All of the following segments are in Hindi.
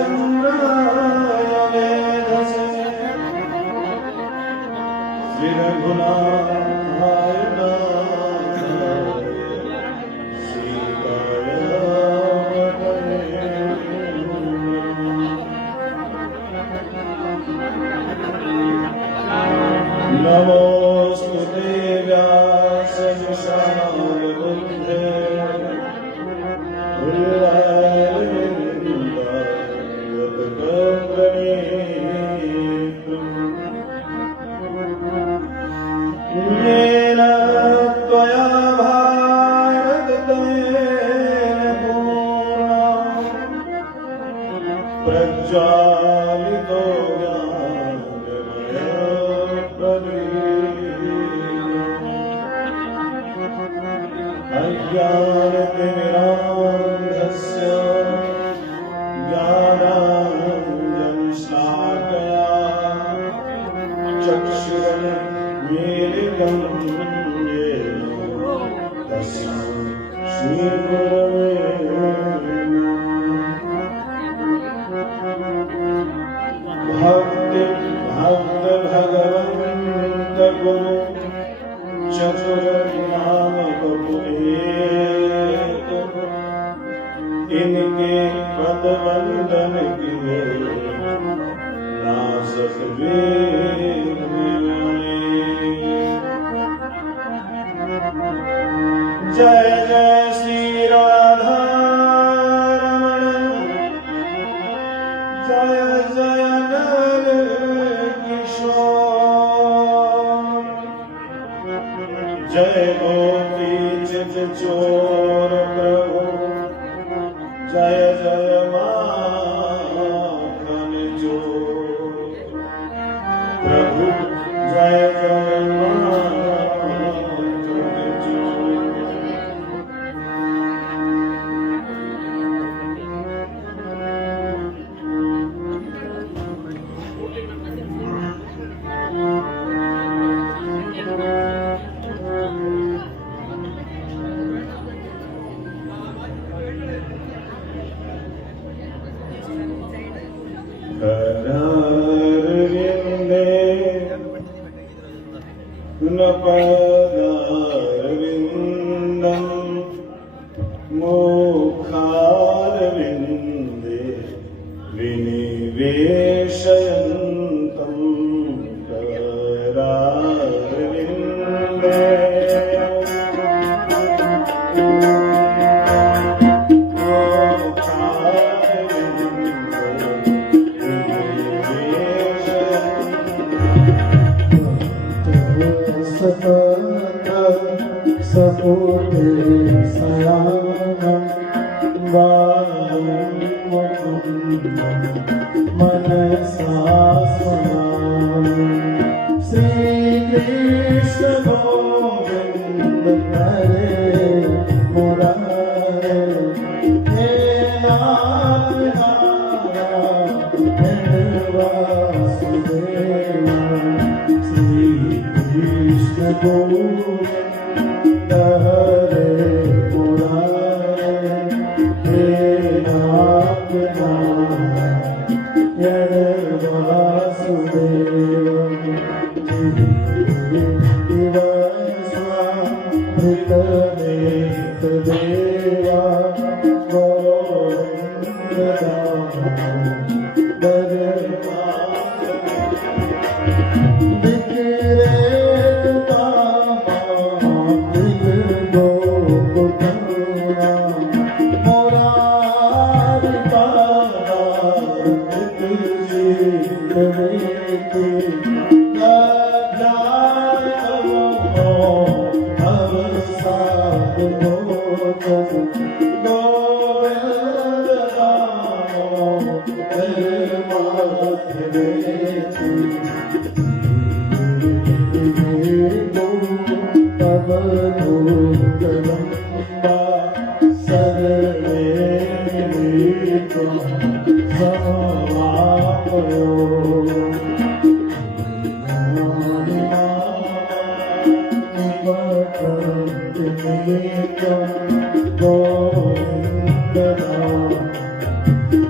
रामचन्द्राय वेधसे श्री रघुनाथाय नाथाय सीताय नमोस्तुते व्यासविशालबुद्धे येन त्वया भारततेन पूर्णं प्रज्वालितो अज्ञानतिमिरान्धस्य ज्ञानाञ्जनश्लाकया चक्षुरुन्मीलितं येन तस्मै श्रीगुरवे भगवन्त गुरु चतुर्नाम इनके पद वंदन किए नासक वेद जय जय श्री राधा रमण जय जय नर किशोर जय गोपी चित चोर प्रभु जय जय माखन चोर प्रभु जय जय माखन चोर। पदारविन्दं मुखारविन्दे विनिवेशयन्तं करारविन्दे सपूते सयामं वायुं मनसा स्मरामि श्री कृष्ण गोविंद हरे मुरारे हे नाथ नारायण वासुदेव श्री कृष्ण गोविंद हरे मुरारे हे नाथ नारायण वासुदेव स्वामृतनेत देवा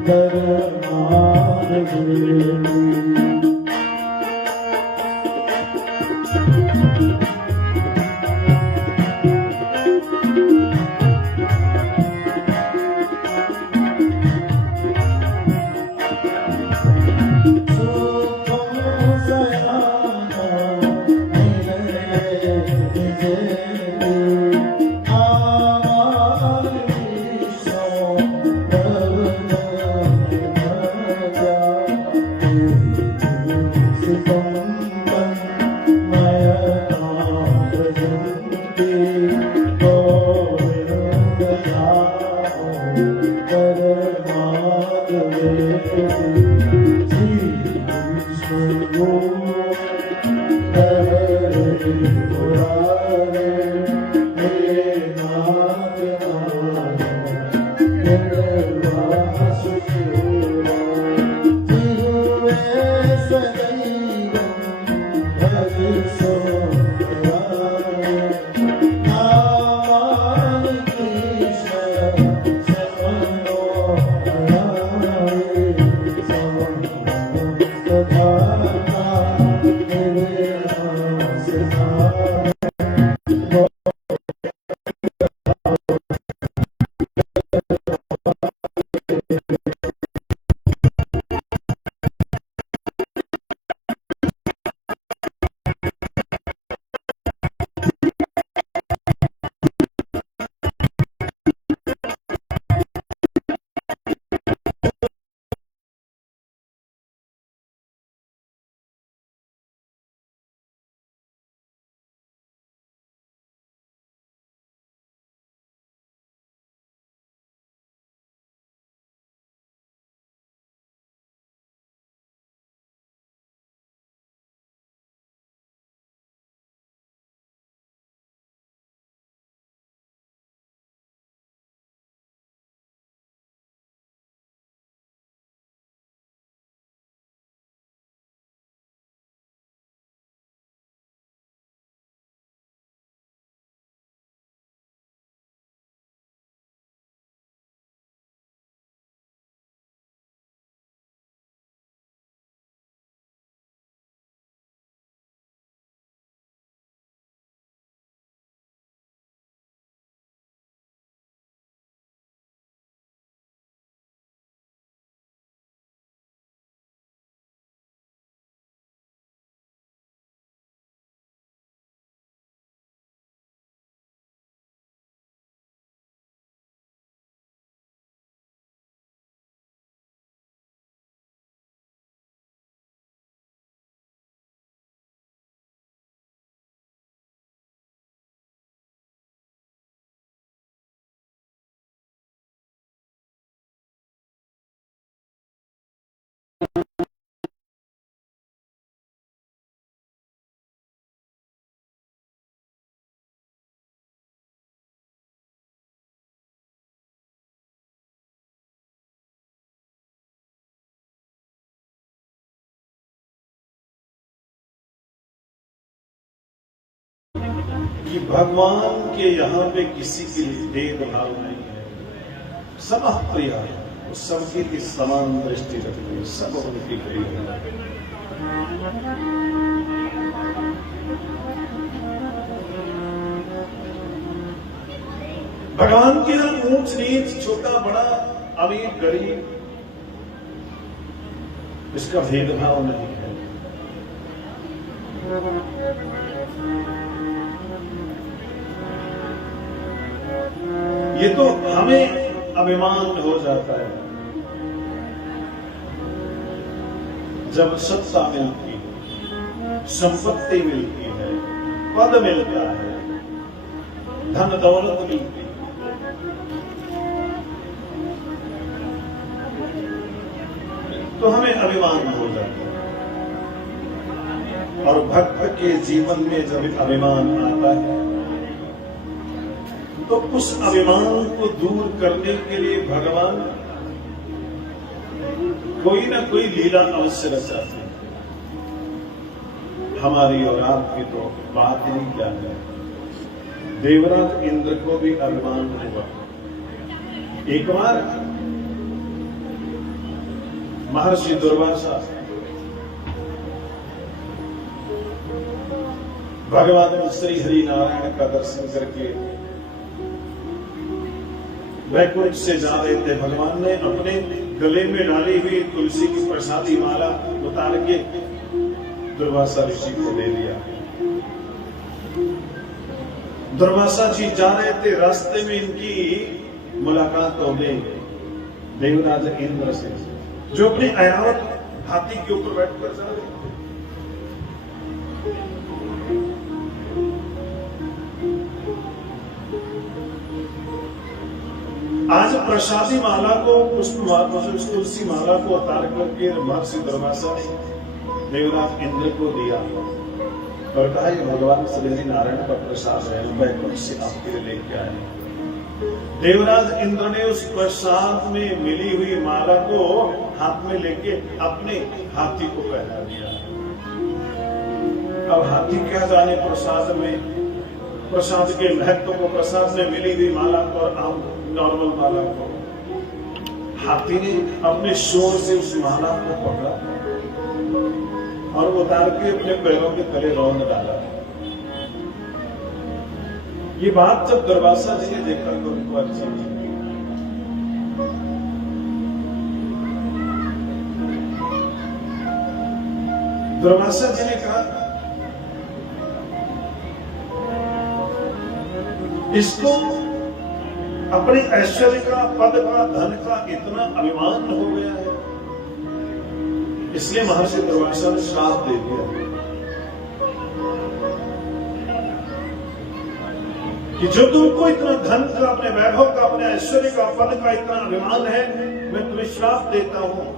Govinda कि भगवान के यहाँ पे किसी के लिए भेदभाव नहीं है, सब प्रिय है, वो सबके लिए समान दृष्टि रखते हैं, सब उनकी प्रिय है। भगवान के यहाँ ऊंच नीच, छोटा बड़ा, अमीर गरीब, इसका भेदभाव नहीं है। ये तो हमें अभिमान हो जाता है जब सत्ता मिलती है, संपत्ति मिलती है, पद मिलता है, धन दौलत मिलती है। तो हमें अभिमान हो जाता है। और भक्त के जीवन में जब अभिमान आता है तो उस अभिमान को दूर करने के लिए भगवान कोई ना कोई लीला अवश्य रचाते हैं। हमारी और आपकी तो बात ही क्या है। देवराज इंद्र को भी अभिमान हुआ। एक बार महर्षि दुर्वासा भगवान श्री हरि नारायण का दर्शन करके वैकुंठ से जा रहे थे। भगवान ने अपने गले में डाली हुई तुलसी की प्रसादी माला उतार के दुर्वासा ऋषि को दे दिया। दुर्वासा जी जा रहे थे, रास्ते में इनकी मुलाकात हो गई देवराज इंद्र से, जो अपने ऐरावत हाथी के ऊपर बैठकर जा रहे थे। आज प्रसादी माला को तुलसी माला को उतार करके महर्षि दुर्वासा ने देवराज इंद्र को दिया और कहा ये भगवान श्री नारायण का प्रसाद है, वैकुंठ से आपके लिए लेके आए। देवराज इंद्र ने उस प्रसाद में मिली हुई माला को हाथ में लेके अपने हाथी को पहना दिया। अब हाथी क्या जाने प्रसाद में, प्रसाद के महत्व को, प्रसाद में मिली हुई माला को और आम नॉर्मल माला को। हाथी ने अपने शोर से उस माला को पकड़ा और उतार के अपने पैरों के तले रौंद डाला। ये बात जब दुर्वासा जी ने देखा तो उनको अच्छा लगा। दुर्वासा जी ने कहा इसको अपने ऐश्वर्य का, पद का, धन का इतना अभिमान हो गया है, इसलिए महर्षि दुर्वासा ने श्राप दे दिया कि जो तुमको इतना धन का, अपने वैभव का, अपने ऐश्वर्य का, पद का इतना अभिमान है, मैं तुम्हें श्राप देता हूं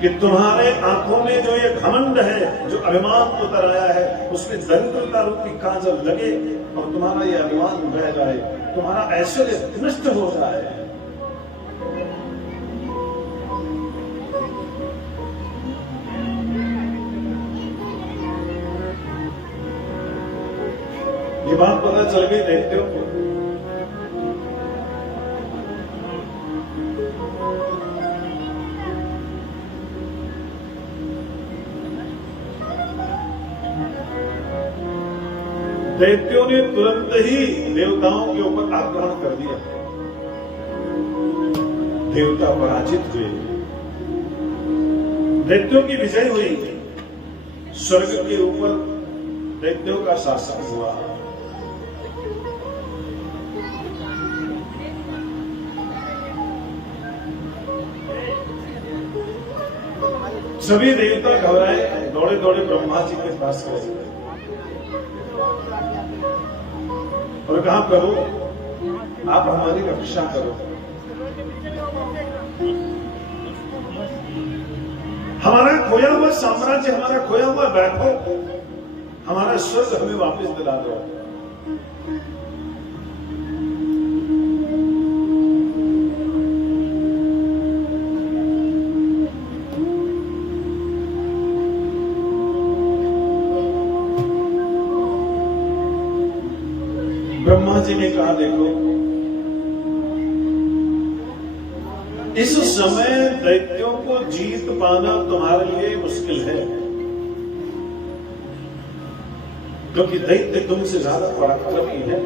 कि तुम्हारे आंखों में जो ये घमंड है, जो अभिमान उतर आया है, उसमें दरिद्रता रूपी काजल लगे और तुम्हारा ये अभिमान बह जाए, तुम्हारा ऐश्वर्य नष्ट हो जाए। ये बात पता चल गई देखते हो। दैत्यों ने तुरंत ही देवताओं के ऊपर आक्रमण कर दिया। देवता पराजित हुए, दैत्यों की विजय हुई, स्वर्ग के ऊपर दैत्यों का शासन हुआ। सभी देवता घबराए, दौड़े दौड़े ब्रह्मा जी के पास गए और कहा प्रभु आप हमारी रक्षा करो, हमारा खोया हुआ साम्राज्य, हमारा खोया हुआ वैभव, हमारा स्वर्ग हमें वापस दिला दो। ब्रह्मा जी ने कहा देखो इस समय दैत्यों को जीत पाना तुम्हारे लिए मुश्किल है, क्योंकि दैत्य तुमसे ज्यादा पराक्रमी है।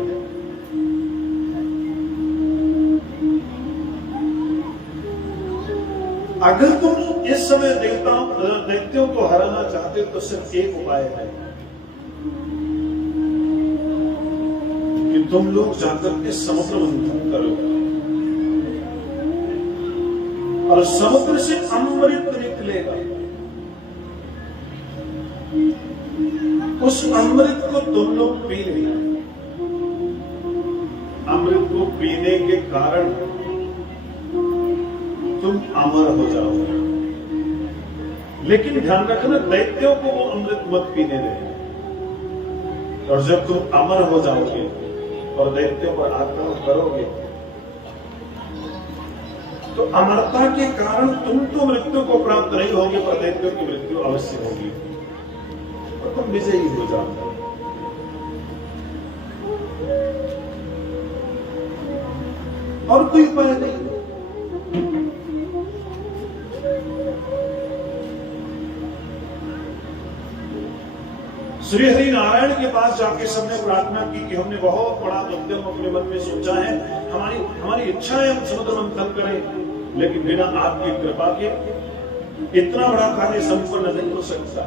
अगर तुम इस समय दैत्यों को हराना चाहते हो तो सिर्फ एक उपाय है कि तुम लोग जाकर के समुद्र मंथन करो और समुद्र से अमृत निकलेगा, उस अमृत को तुम लोग पी लेना। अमृत को पीने के कारण तुम अमर हो जाओगे, लेकिन ध्यान रखना दैत्यों को वो अमृत मत पीने देना। और जब तुम अमर हो जाओगे और दैत्यों पर आक्रमण करोगे तो अमरता के कारण तुम तो मृत्यु को प्राप्त नहीं होगे, पर दैत्यों की मृत्यु अवश्य होगी और तुम विजयी हो जाओगे। और कोई उपाय नहीं। श्री हरि नारायण के पास जाके सबने प्रार्थना की कि हमने बहुत बड़ा उद्यम अपने मन में सोचा है, हमारी इच्छा है हम समुद्र मंथन करें, लेकिन बिना आपकी कृपा के इतना बड़ा कार्य संपन्न नहीं हो सकता।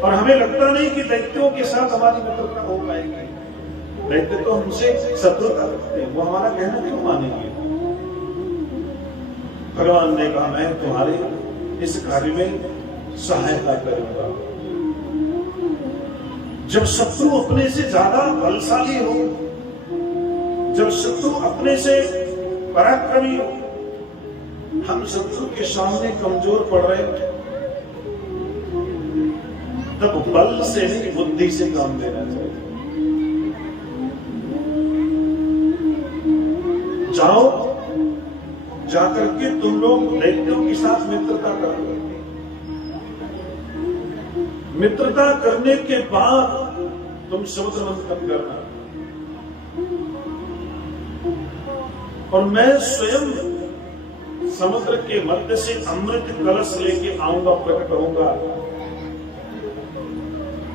और हमें लगता नहीं कि दैत्यों के साथ हमारी मित्रता हो पाएगी। दैत्य तो हमसे शत्रुता रखते हैं, वो हमारा कहना क्यों मानेंगे। भगवान ने कहा मैं तुम्हारे इस कार्य में सहायता करूंगा। जब शत्रु अपने से ज्यादा बलशाली हो, जब शत्रु अपने से पराक्रमी हो, हम शत्रु के सामने कमजोर पड़ रहे हो, तब बल से नहीं बुद्धि से काम लेना चाहिए। जाओ, जाकर के तुम लोग दैत्यों के साथ मित्रता करो। मित्रता करने के बाद तुम समुद्र मंथन करना, और मैं स्वयं समुद्र के मध्य से अमृत कलश लेके आऊंगा, प्रकट होऊंगा,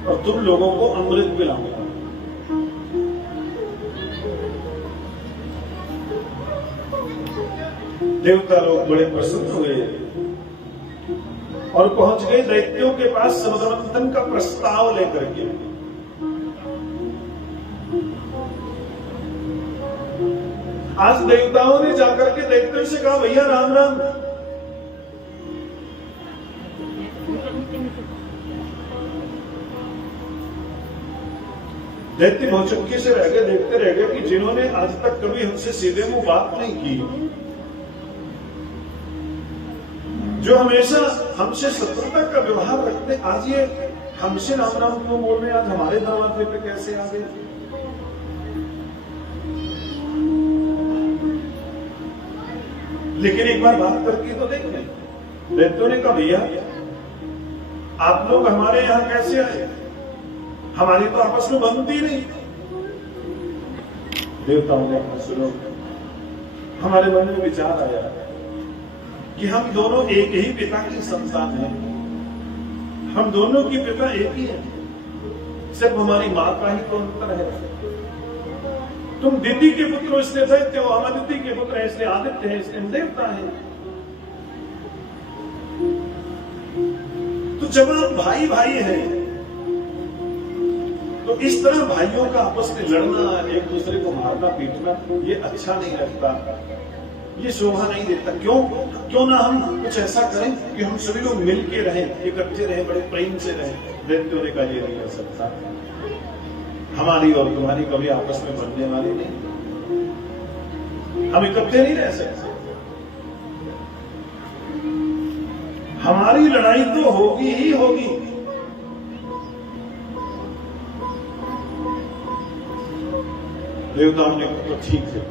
और तुम लोगों को अमृत पिलाऊंगा। देवता लोग बड़े प्रसन्न हुए और पहुंच गए दैत्यों के पास समुद्र मंथन का प्रस्ताव लेकर के। आज देवताओं ने जाकर के दैत्यों से कहा भैया राम राम, दैत्य बहुत चुपके से रह गए, देखते रह गए कि जिन्होंने आज तक कभी हमसे सीधे मुंह बात नहीं की, जो हमेशा हमसे शत्रुता का व्यवहार रखते, आज ये हमसे राम राम क्यों बोल रहे, आज हमारे दरवाजे पे कैसे आ गए। लेकिन एक बार बात करके तो देख लें। दैत्यों ने कहा भैया आप लोग हमारे यहां कैसे आए, हमारी तो आपस में बनती नहीं। देवताओं ने कहा सुनो, हमारे मन में विचार आया कि हम दोनों एक ही पिता की संतान हैं, हम दोनों की पिता एक ही है, सिर्फ हमारी मां का ही तो अंतर है। तुम दिति के पुत्र हो इसलिए दैत्य हो, हम अदिति के पुत्र हैं इसलिए आदित्य है, इसलिए हम देवता है। तो जब आप भाई भाई हैं तो इस तरह भाइयों का आपस में लड़ना, एक दूसरे को मारना पीटना, ये अच्छा नहीं लगता, ये शोभा नहीं देता। क्यों ना हम कुछ ऐसा करें कि हम सभी लोग मिलके रहें, इकट्ठे रहें, बड़े प्रेम से रहें। दैत्यों ने कहा ये नहीं हो सकता, हमारी और तुम्हारी कभी आपस में बनने वाली नहीं, हम इकट्ठे नहीं रह सकते, हमारी लड़ाई तो होगी ही होगी। देवताओं ने कहा तो ठीक है,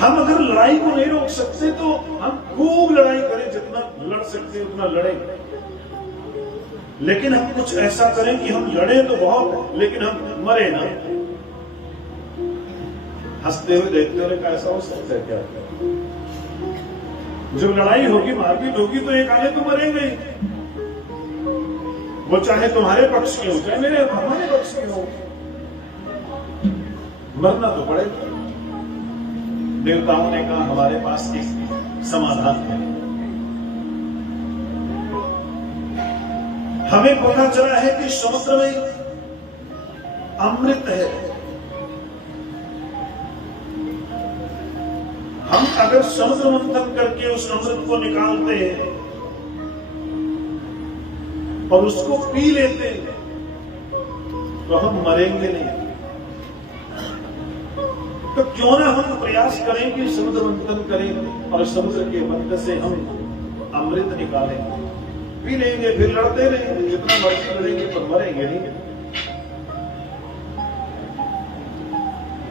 हम अगर लड़ाई को नहीं रोक सकते तो हम खूब लड़ाई करें, जितना लड़ सकते उतना लड़ें, लेकिन हम कुछ ऐसा करें कि हम लड़े तो बहुत लेकिन हम मरे ना। हंसते हुए देखते हुए ऐसा हो सकता है क्या? जब लड़ाई होगी, मारपीट होगी, तो एक आगे तो मरेंगे ही, वो चाहे तुम्हारे पक्ष के हो चाहे हमारे पक्ष के हो, मरना तो पड़ेगा। देवताओं ने कहा हमारे पास एक समाधान है। हमें पता चला है कि समुद्र में अमृत है, हम अगर समुद्र मंथन करके उस अमृत को निकालते हैं और उसको पी लेते हैं तो हम मरेंगे नहीं। तो क्यों ना हम प्रयास करें कि समुद्र मंथन करें और समुद्र के मध्य से हम अमृत निकालें, पी लेंगे, फिर लड़ते रहेंगे, जितना मर्जी लड़ेंगे पर मरेंगे नहीं।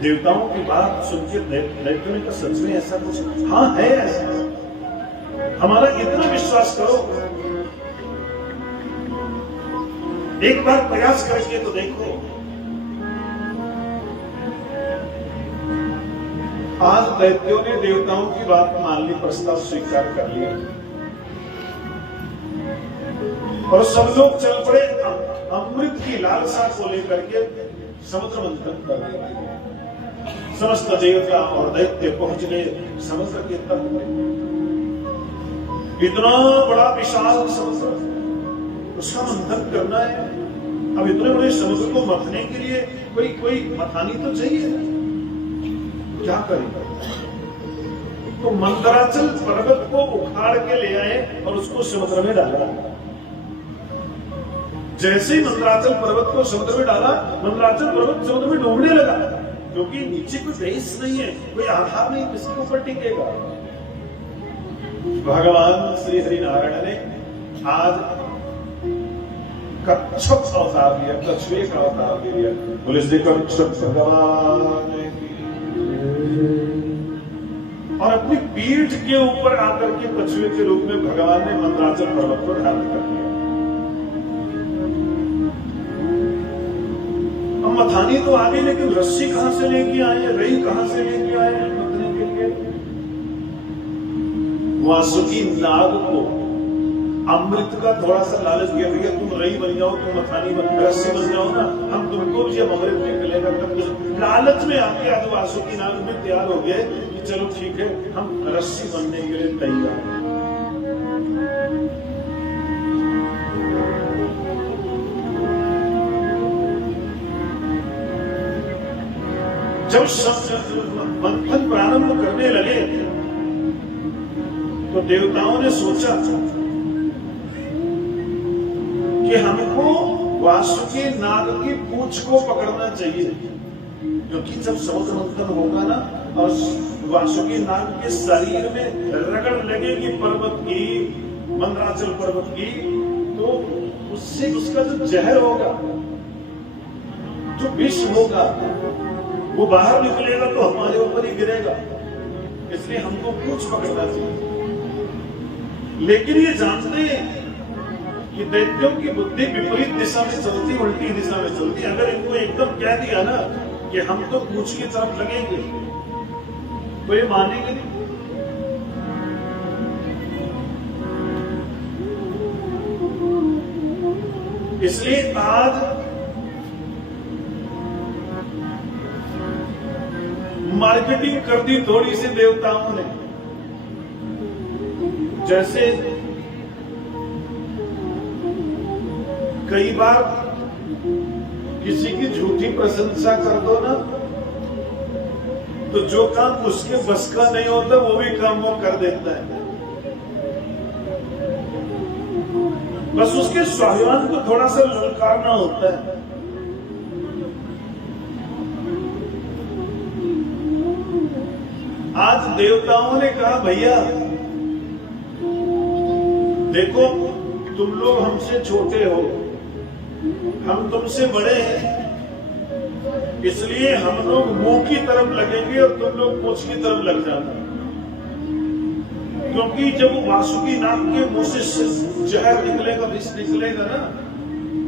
देवताओं की बात सुनकर दैत्यों ने कहा सच में ऐसा कुछ? हाँ है ऐसा, हमारा इतना विश्वास करो, एक बार प्रयास करके तो देखो। आज दैत्यों ने देवताओं की बात मान ली, प्रस्ताव स्वीकार कर लिया और सब लोग चल पड़े अमृत की लालसा को लेकर के समुद्र मंथन करने के लिए। समस्त देवता और दैत्य पहुंच गए समुद्र के तट पे। इतना बड़ा विशाल समुद्र, उसका मंथन करना है। अब इतने बड़े समुद्र को मथने के लिए कोई मथानी तो चाहिए, क्या करें? तो मंदराचल पर्वत को उखाड़ के ले आए और उसको समुद्र में डाला। जैसे ही मंदराचल पर्वत को समुद्र में डाला, मंदराचल पर्वत समुद्र में डूबने लगा, क्योंकि नीचे कोई बेस नहीं है, कोई आधार नहीं, किसके ऊपर टिकेगा। भगवान श्री हरि नारायण ने आज कच्छप अवतार लिया, कछुए का अवतार लिया। बोले श्री कच्छप भगवान और अपनी पीठ के ऊपर आकर के कछुए के रूप में भगवान ने मंदराचल पर्वत को धारण कर दिया। अब मथानी तो आ गई, लेकिन रस्सी कहां से लेके आए, रई कहां से लेके आए मथने के लिए? वासुकी नाग को अमृत का थोड़ा सा लालच दिया, भैया तुम रई बन जाओ, तुम मथानी बन, रस्सी बन जाओ ना, हम तुमको जब अमृत निकलेगा तब। लालच में आके आज वासुकी नाग में तैयार हो गए कि चलो ठीक है, हम रस्सी बनने के लिए तैयार। जब मंथन प्रारंभ करने लगे तो देवताओं ने सोचा कि हमको वासुकी नाग की पूंछ को पकड़ना चाहिए, क्योंकि जब समुद्र मंथन होगा ना और वासुकी नाग के शरीर में रगड़ लगेगी पर्वत की, मंदराचल पर्वत की, तो उससे उसका जो जहर होगा, जो विष होगा, वो बाहर निकलेगा तो हमारे ऊपर ही गिरेगा। इसलिए हमको पूंछ पकड़ना चाहिए। लेकिन ये जानते हैं कि दैत्यों की बुद्धि विपरीत दिशा में चलती, उल्टी दिशा में चलती। अगर इनको एकदम कह दिया ना कि हम तो पूंछ की तरफ लगेंगे, तो ये मानेंगे नहीं। इसलिए आज मार्केटिंग कर दी थोड़ी सी देवताओं ने। जैसे कई बार किसी की झूठी प्रशंसा कर दो ना, तो जो काम उसके बस का नहीं होता वो भी काम वो कर देता है। बस उसके स्वाभिमान को थोड़ा सा ललकारना होता है। आज देवताओं ने कहा भैया देखो, तुम लोग हमसे छोटे हो, हम तुमसे बड़े हैं, इसलिए हम लोग मुंह की तरफ लगेंगे और तुम लोग पूंछ की तरफ लग जाना। क्योंकि जब वासुकी नाग के मुंह से जहर निकलेगा, विष निकलेगा ना,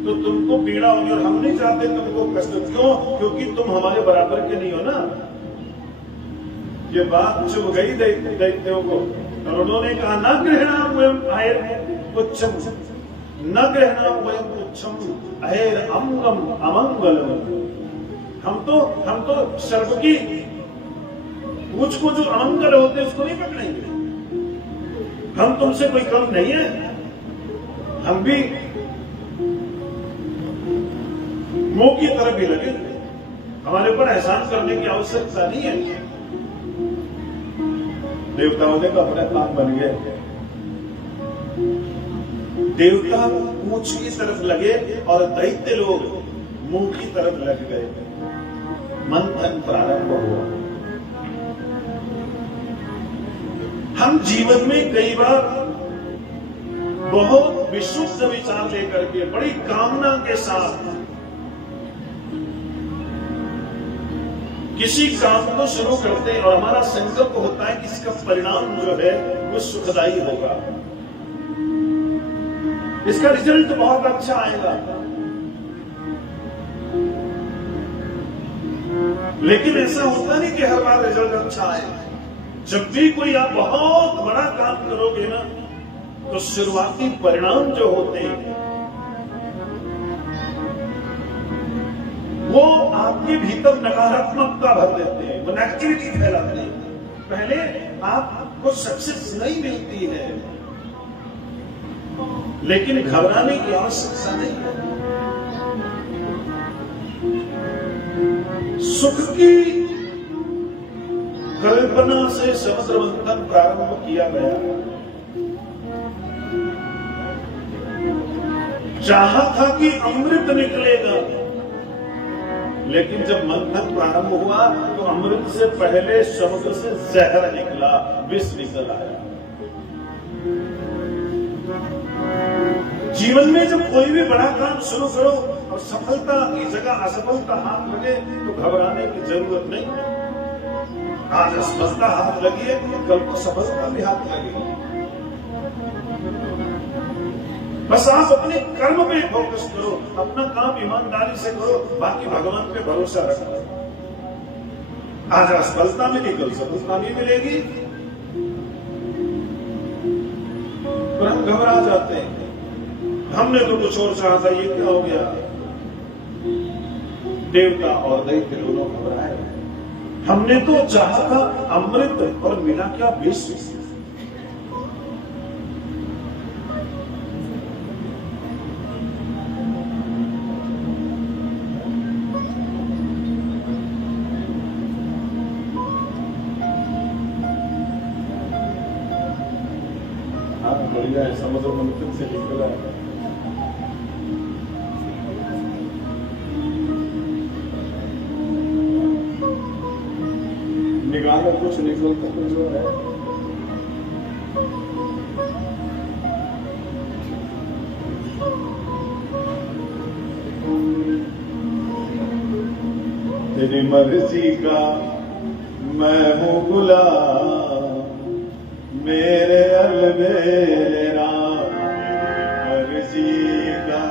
तो तुमको पीड़ा होगी और हम नहीं चाहते तुमको कष्ट। क्यों? क्योंकि तुम हमारे बराबर के नहीं हो ना। ये बात चुभ गई दैत्यों को और उन्होंने कहा न गृहणा वयम अहेर उच्चम, न गृहणा वयम उच्चम अहेर अंगम अमंगलम। हम तो सर्व की पूंछ को जो अमंगल होते हैं उसको नहीं पकड़ेंगे। हम तुमसे कोई कम नहीं है, हम भी मुंह की तरफ ही लगे, हमारे ऊपर एहसान करने की आवश्यकता नहीं है। देवताओं ने तो अपने काम बन गए। देवता पूंछ की तरफ लगे और दैत्य लोग मुंह की तरफ लग गए। मंथन प्रारंभ हुआ। हम जीवन में कई बार बहुत विशुद्ध विचार लेकर के, बड़ी कामना के साथ किसी काम को शुरू करते हैं और हमारा संकल्प होता है कि इसका परिणाम जो है वो सुखदायी होगा, इसका रिजल्ट बहुत अच्छा आएगा। लेकिन ऐसा होता नहीं कि हर बार रिजल्ट अच्छा आए। जब भी कोई आप बहुत बड़ा काम करोगे ना, तो शुरुआती परिणाम जो होते हैं वो आपके भीतर नकारात्मकता भर देते हैं, वो नेगेटिविटी फैलाते हैं। पहले आपको सक्सेस नहीं मिलती है, लेकिन घबराने की आवश्यकता नहीं है। सुख की कल्पना से समुद्र मंथन प्रारंभ किया गया। चाहा था कि अमृत निकलेगा, लेकिन जब मंथन प्रारंभ हुआ तो अमृत से पहले समुद्र से जहर निकला, विष निकल आया। जीवन में जब कोई भी बड़ा काम शुरू करो और सफलता की जगह असफलता हाथ लगे तो घबराने की जरूरत नहीं। आज असफलता हाथ लगी है, कल को सफलता भी हाथ लगेगी। बस आप अपने कर्म पे फोकस करो, अपना काम ईमानदारी से करो, बाकी भगवान पे भरोसा रखो। आज असफलता मिली, कल सफलता भी मिलेगी। पर हम घबरा जाते हैं, हमने तो कुछ और चाहा था, ये क्या हो गया। देवता और दैत्य दोनों घबराए। हमने तो चाहा था अमृत और मिला क्या विष। हाँ बढ़िया है, समुद्र मंथन से निकला है। निकाला कुछ निकलता कुछ और है। तेरी मर्जी का मैं हूँ गुलाम, मेरे अलबेरा मर्जी का।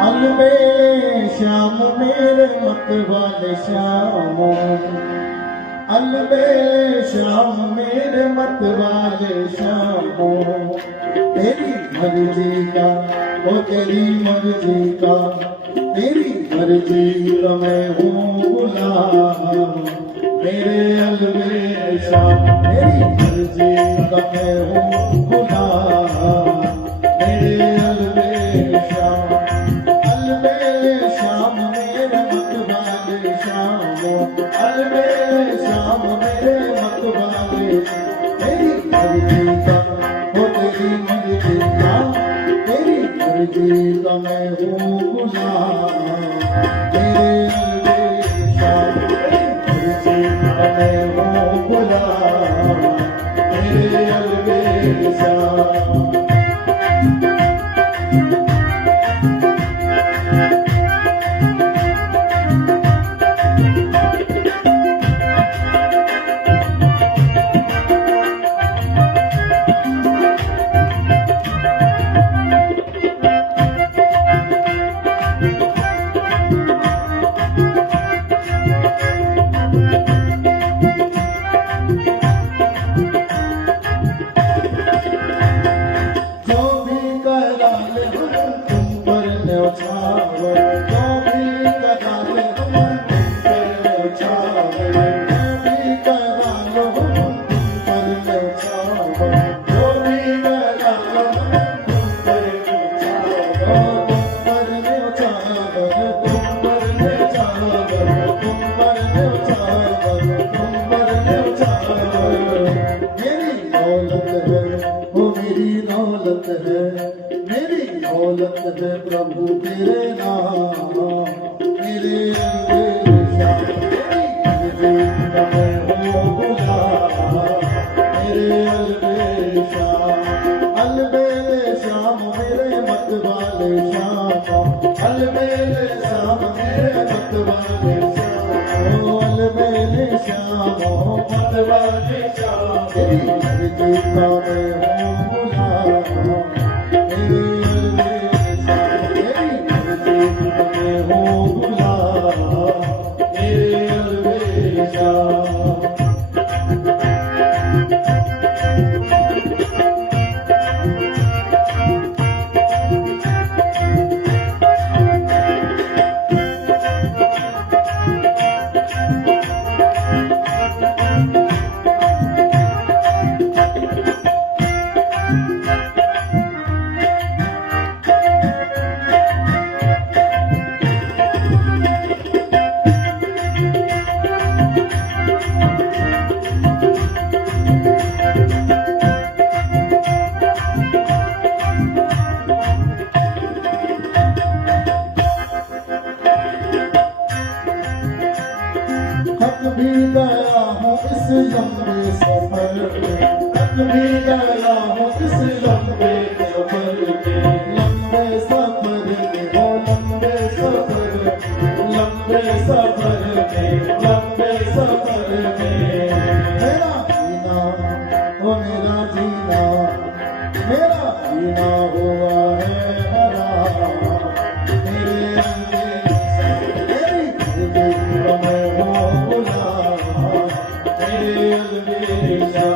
अलबेले श्याम मेरे मतवाले श्याम, अलबेले श्याम मेरे मतवाले श्याम। तेरी मर्जी का वो तेरी मर्जी का, तेरी मर्जी का मैं हूँ गुलाम, मेरे अलबेले श्याम। तेरी मर्जी का मैं हूँ गुलाम, मेरे अलबेले श्याम। अलबेले श्याम मेरे मतवाले श्याम, अलबेले श्याम मेरे मतवाले। तेरी मर्जी का वो तेरी मर्जी का, तेरी मर्जी का मैं हूँ गुलाम, मेरे अलबेले श्याम। तेरी मर्जी का मैं हूँ गुलाम, मेरे अलबेले श्याम। दौलत है प्रभु तेरे नाम, मेरे अलबेले श्याम, अलबेले श्याम मेरे मत वाले श्याम, अलबेले श्याम मेरे मत वाले श्याम, अलबेले श्याम मत वाले श्याम। तेरी मर्जी का मैं हूँ गुलाम, थक भी गया हूँ इस लंबे सफर में, थक भी गया हूँ इस लंबे सफर में, लंबे सफर में, वो लंबे सफर में, लंबे सफर में, लंबे सफर में। मेरा जीना, ओ मेरा जीना, मेरा जीना हुआ है हराम। मेरे अंदर मेरी जिंदगी में हो गुलाम, मेरे अलविदा।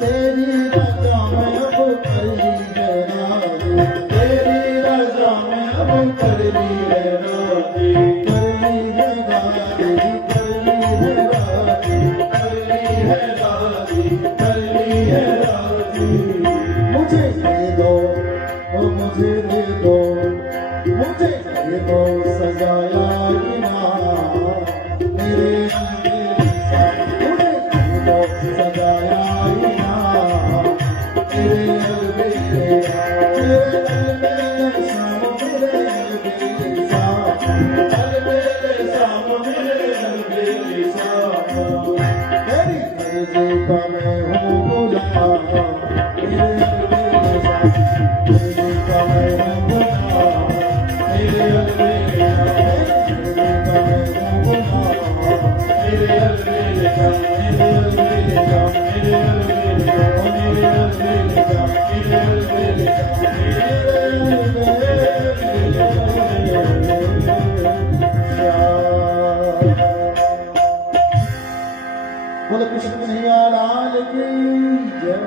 तेरी रजा में अब कर ली है राजी, तेरी रजा में अब कर ली है राजी, कर ली है राजी, कर ली है राजी, कर ली है राजी, कर ली है राजी। मुझे दे दो, ओ मुझे दे दो, मुझे दे दो सजाया इनाम, मेरे अलविदा। मुझे दे दो सजाया इनाम, मेरे अलविदा, मेरे अलविदा शाम, मेरे अलविदा, अलविदा शाम, मेरे अलविदा। तेरी मर्जी का मैं हूँ गुलाम, मेरे अलविदा, तेरी का मैं हूँ गुलाम, मेरे अलविदा, तेरी का मैं हूँ गुलाम, मेरे अलविदा, मेरे अलविदा, मेरे अलविदा, ओ मेरे अलविदा, मेरे अलविदा। बोले कृष्ण कन्हैया लाल की जय।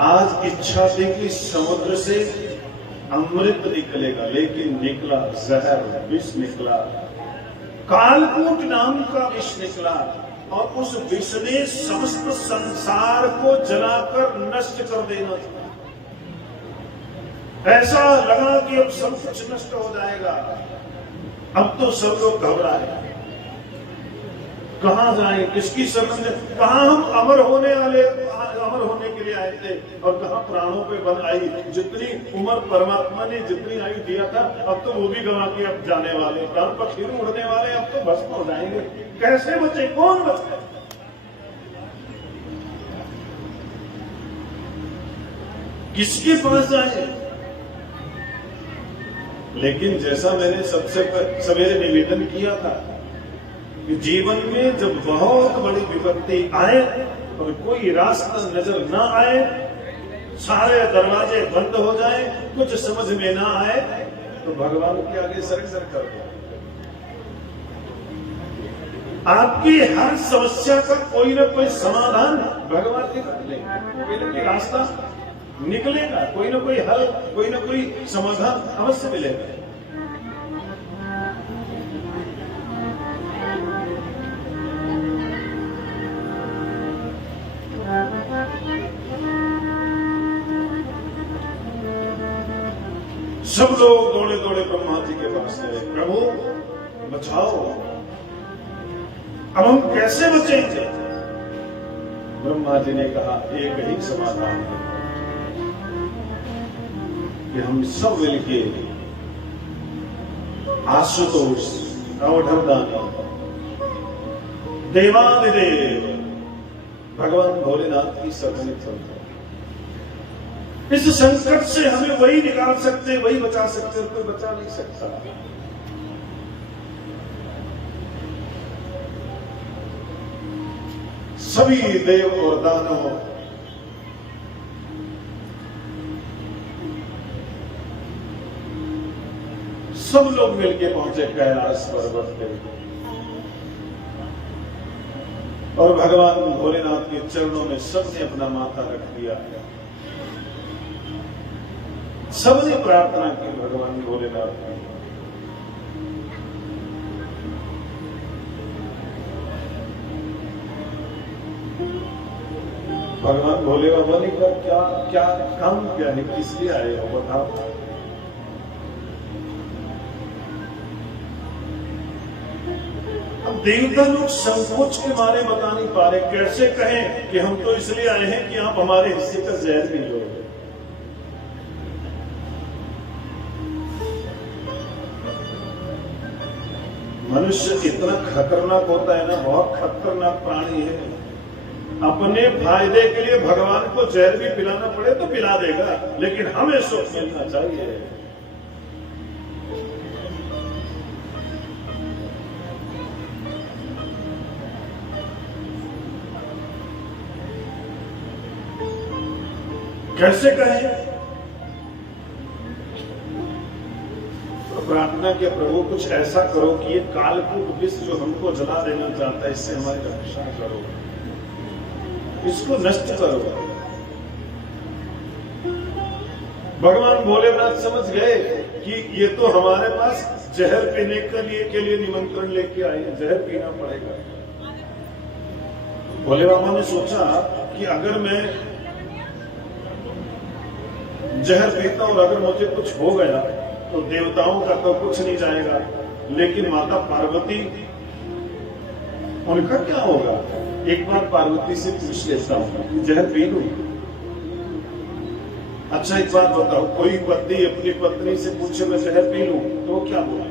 आज इच्छा थी कि समुद्र से अमृत निकलेगा, लेकिन निकला जहर, विष निकला, कालकूट नाम का विष निकला, और उस विष ने समस्त संसार को जलाकर नष्ट कर देना था। ऐसा लगा कि अब सब कुछ नष्ट हो जाएगा। अब तो सब लोग घबराए, कहां जाएं, किसकी शरण में, कहां हम अमर होने के लिए आए थे, और कहां प्राणों पे बन आई। जितनी उम्र परमात्मा ने जितनी आयु दिया था, अब तो वो भी गंवा के अब जाने वाले, प्राण पक्षी उड़ने वाले, अब तो भस्म हो जाएंगे। कैसे बचे, कौन बचे? किसके पास जाए? लेकिन जैसा मैंने सबसे सवेरे निवेदन किया था कि जीवन में जब बहुत बड़ी विपत्ति आए और कोई रास्ता नजर ना आए, सारे दरवाजे बंद हो जाए, कुछ समझ में ना आए, तो भगवान के आगे सरेंडर कर दो। आपकी हर समस्या का कोई ना कोई समाधान भगवान निकाल लेंगे, कोई ना कोई रास्ता निकलेगा, कोई ना कोई हल, कोई ना कोई समाधान अवश्य मिलेगा। सब लोग दौड़े दौड़े ब्रह्मा जी के पास गए, प्रभु बचाओ, अब हम कैसे बचेंगे? ब्रह्मा जी ने कहा एक ही समाधान है कि हम सब मिलके आशुतोष, अवधरदानी, देवादिदेव भगवान भोलेनाथ की सदन चलता। इस संकट से हमें वही निकाल सकते, वही बचा सकते, कोई बचा नहीं सकता। सभी देव और दानव सब लोग मिलके पहुंचे कैलाश पर्वत पे और भगवान भोलेनाथ के चरणों में सबने अपना माथा रख दिया। सबने प्रार्थना की भगवान भोलेनाथ की। भगवान भोले बाबा ने कहा क्या क्या काम क्या है, किस लिए आए हो बताओ। देवता लोग संकोच के मारे बता नहीं पा रहे, कैसे कहें कि हम तो इसलिए आए हैं कि आप हमारे हिस्से का जहर पी लो। मनुष्य इतना खतरनाक होता है ना, बहुत खतरनाक प्राणी है। अपने फायदे के लिए भगवान को जहर भी पिलाना पड़े तो पिला देगा, लेकिन हमें सुख मिलना चाहिए। कैसे कहें? तो प्रार्थना के प्रभु कुछ ऐसा करो कि ये कालकूट विष जो हमको जला देना चाहता है, इससे हमारी रक्षा करो, इसको नष्ट करो। भगवान भोलेनाथ समझ गए कि ये तो हमारे पास जहर पीने के लिए निमंत्रण लेके आए, जहर पीना पड़ेगा। भोले बाबा ने सोचा कि अगर मैं जहर पीता और अगर मुझे कुछ हो गया तो देवताओं का तो कुछ नहीं जाएगा, लेकिन माता पार्वती, उनका क्या होगा? एक बार पार्वती से पूछ लेता हूं कि जहर पी लूं। अच्छा एक बात बताओ, कोई पति अपनी पत्नी से पूछे मैं जहर पी लूं तो वो क्या बोले?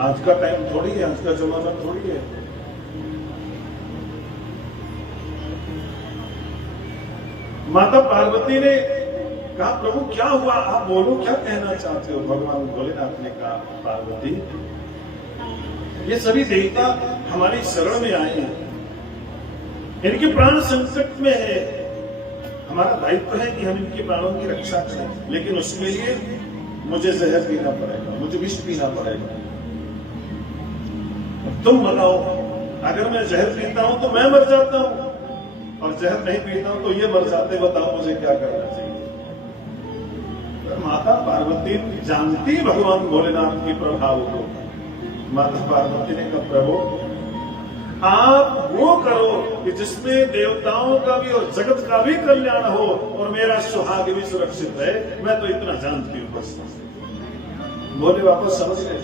आज का टाइम थोड़ी है, आज का जमाना थोड़ी है। माता पार्वती ने कहा प्रभु क्या हुआ, आप बोलो, क्या कहना चाहते हो? भगवान भोलेनाथ ने कहा पार्वती, ये सभी देवता हमारी शरण में आए हैं, इनके प्राण संकट में है। हमारा दायित्व है कि हम इनके प्राणों की रक्षा करें, लेकिन उसके लिए मुझे जहर पीना पड़ेगा, मुझे विष पीना पड़ेगा। तुम बताओ, अगर मैं जहर पीता हूं तो मैं मर जाता हूं, और जहर नहीं पीता हूं तो ये मर जाते, बताओ मुझे क्या करना चाहिए? माता पार्वती जानती भगवान भोलेनाथ के प्रभाव को। माता पार्वती ने कहा प्रभु आप वो करो कि जिसमें देवताओं का भी और जगत का भी कल्याण हो और मेरा सुहाग भी सुरक्षित रहे, मैं तो इतना जानती हूं बस। भोले बाबा समझ गए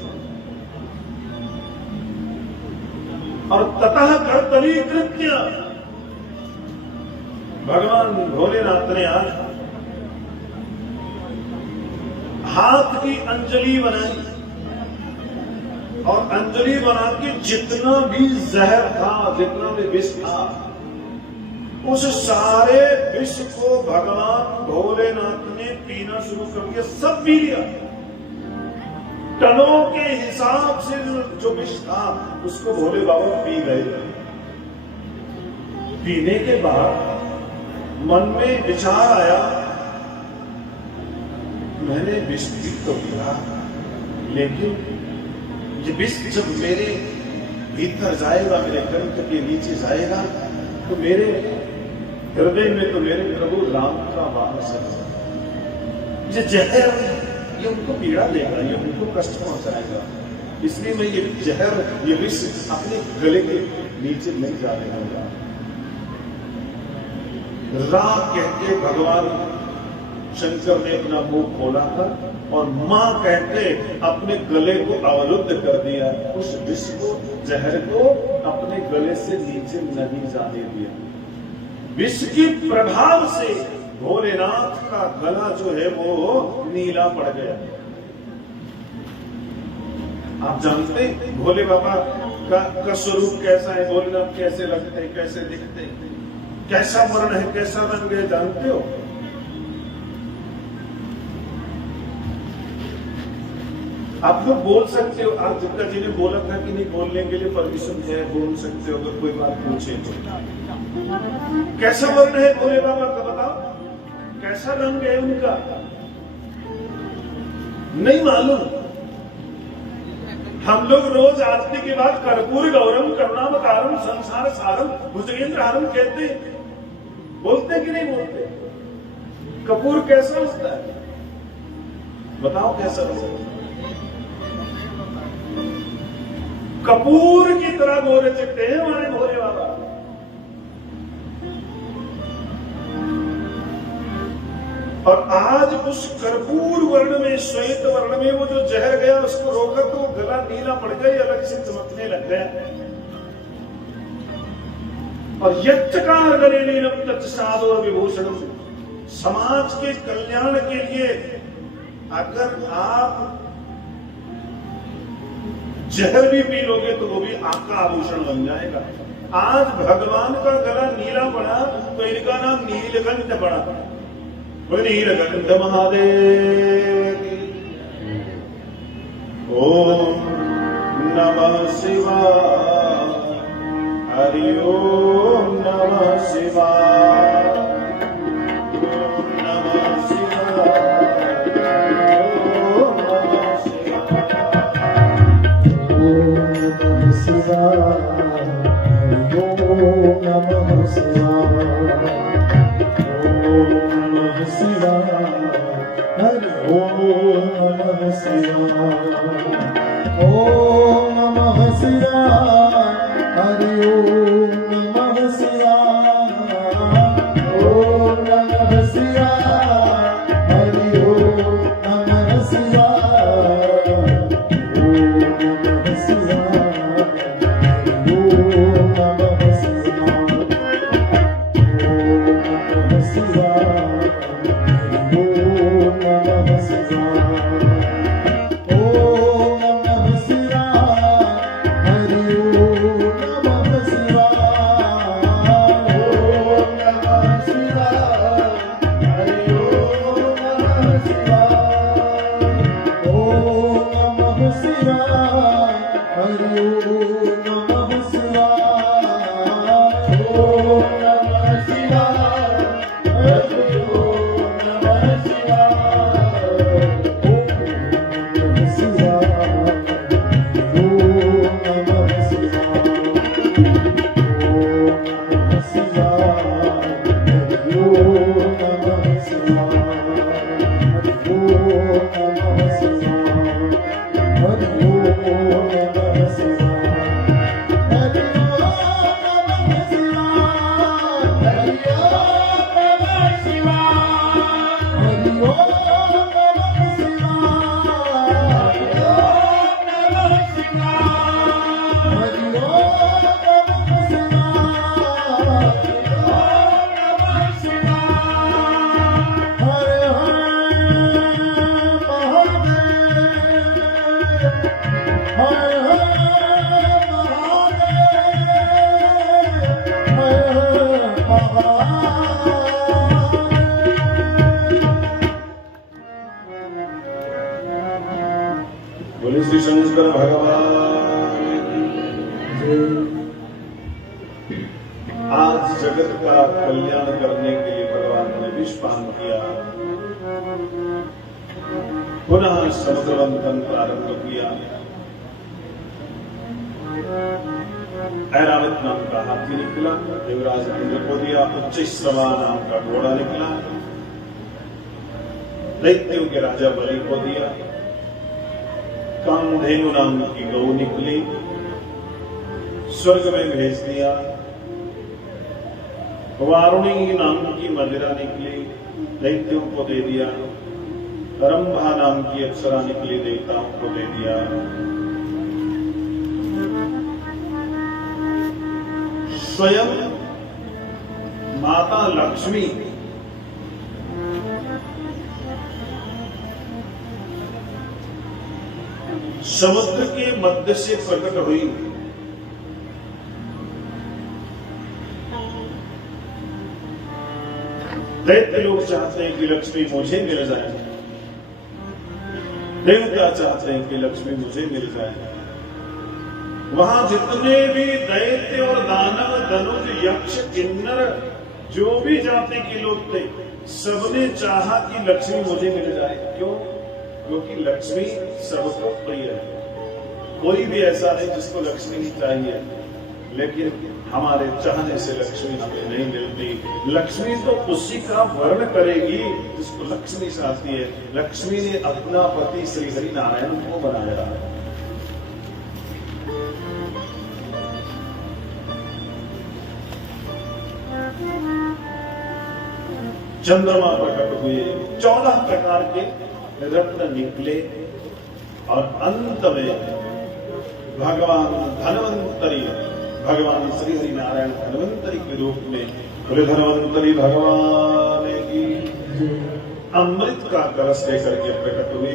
और ततः कर्तरी कृत्य भगवान भोलेनाथ ने आज हाथ की अंजलि बनाई और अंजलि बना के जितना भी जहर था, जितना भी विष था, उस सारे विष को भगवान भोलेनाथ ने पीना शुरू कर दिया। सब पी लिया। टनों के हिसाब से जो विष था उसको भोले बाबा पी गए। पीने के बाद मन में विचार आया, मैंने विष पी तो पिया, लेकिन ये विष जब मेरे भीतर जाएगा, मेरे कंठ के नीचे जाएगा, तो मेरे हृदय में तो मेरे प्रभु राम का वास है। ये जहर ये उनको पीड़ा देगा, ये उनको कष्ट पहुंचाएगा, इसलिए मैं ये जहर, ये विष अपने गले के नीचे नहीं जाने दूंगा। राम कहते भगवान शंकर ने अपना मुंह खोला था और मां कहते अपने गले को अवरुद्ध कर दिया, उस विष को, जहर को अपने गले से नीचे नहीं जाने दिया। विष के प्रभाव से भोलेनाथ का गला जो है वो नीला पड़ गया। आप जानते भोले बाबा का स्वरूप कैसा है, बोलना कैसे लगते, कैसे दिखते, कैसा वर्ण है, कैसा रंग है, जानते हो? आप लोग बोल सकते हो, आज दुर्गा जी ने बोला था कि नहीं, बोलने के लिए परमिशन है, बोल सकते हो अगर कोई बात पूछे तो। कैसा वर्ण है भोले बाबा का बताओ, कैसा रंग है उनका, नहीं मालूम। हम लोग रोज आरती के बाद कर्पूर गौरम करुणावतारम संसार सारम भुजगेंद्र हारम कहते, बोलते कि नहीं बोलते? कपूर कैसा होता है बताओ, कैसा होता है? कपूर की तरह गोरे चिट्टे हैं हमारे भोले बाबा। और आज उस कर्पूर वर्ण में, श्वेत वर्ण में वो जो जहर गया उसको रोका तो वो गला नीला पड़ गया, अलग से चमकने लग गया। और यत्कार गले नीलम तत्साद और विभूषण, समाज के कल्याण के लिए अगर आप जहर भी पी लोगे तो वो भी आपका आभूषण बन जाएगा। आज भगवान का गला नीला पड़ा तो इनका नाम नीलकंठ पड़ा। नीलकंठ महादेव। ओम नमः शिवाय, हरि ओम नमः शिवाय, ओम नमः शिवाय, ओम नमः शिवाय, ओम नमः शिवाय, ओम नमः शिवाय, ओम नमः शिवाय, ओम नमः शिवाय, हरि ओम नमः शिवाय, ओम नमः शिवाय, हरि ओम नमः शिवाय, ओम नमः शिवाय, ओम नमः शिवाय, ओम नमः शिवाय, ओम नमः शिवाय, ओम नमः शिवाय, हरि ओम नमः शिवाय, ओम नमः शिवाय, हरि ओम नमः शिवाय, ओम नमः शिवाय, हरि ओम नमः शिवाय, ओम नमः शिवाय, हरि ओम नमः शिवाय, ओम नमः बोले श्री शंकर भगवान की। आज जगत का कल्याण करने के लिए भगवान ने विष पान किया, पुनः समुद्र मंथन प्रारंभ किया। ऐरावत नाम का हाथी निकला, देवराज इंद्र को दिया। उच्चैःश्रवा नाम का घोड़ा निकला, दैत्यों के राजा बलि को दिया। कामधेनु नाम की गौ निकली, स्वर्ग में भेज दिया। वारुणी नाम की मदिरा निकली, दैत्यों को दे दिया। रंभा नाम की अप्सरा निकली, देवताओं को दे दिया। स्वयं माता लक्ष्मी समुद्र के मध्य से प्रकट हुई दैत्य लोग चाहते हैं कि लक्ष्मी मुझे मिल जाए, देवता चाहते हैं कि लक्ष्मी मुझे मिल जाए। वहां जितने भी दैत्य और दानव, धनुष, यक्ष, किन्नर, जो भी जाति के लोग थे, सबने चाहा कि लक्ष्मी मुझे मिल जाए। क्यों? क्योंकि लक्ष्मी सबको प्रिय है। कोई भी ऐसा नहीं जिसको लक्ष्मी नहीं चाहिए, लेकिन हमारे चाहने से लक्ष्मी हमें नहीं मिलती। लक्ष्मी तो उसी का वर्ण करेगी जिसको लक्ष्मी चाहती है। लक्ष्मी ने अपना पति श्री हरि नारायण को बनाया है। चंद्रमा प्रकट हुए, 14 प्रकार के रत्न निकले और अंत में भगवान धन्वंतरी, भगवान श्री हरि नारायण धन्वंतरी के रूप में, बोले धन्वंतरी भगवान की, अमृत का कलश लेकर के प्रकट हुए।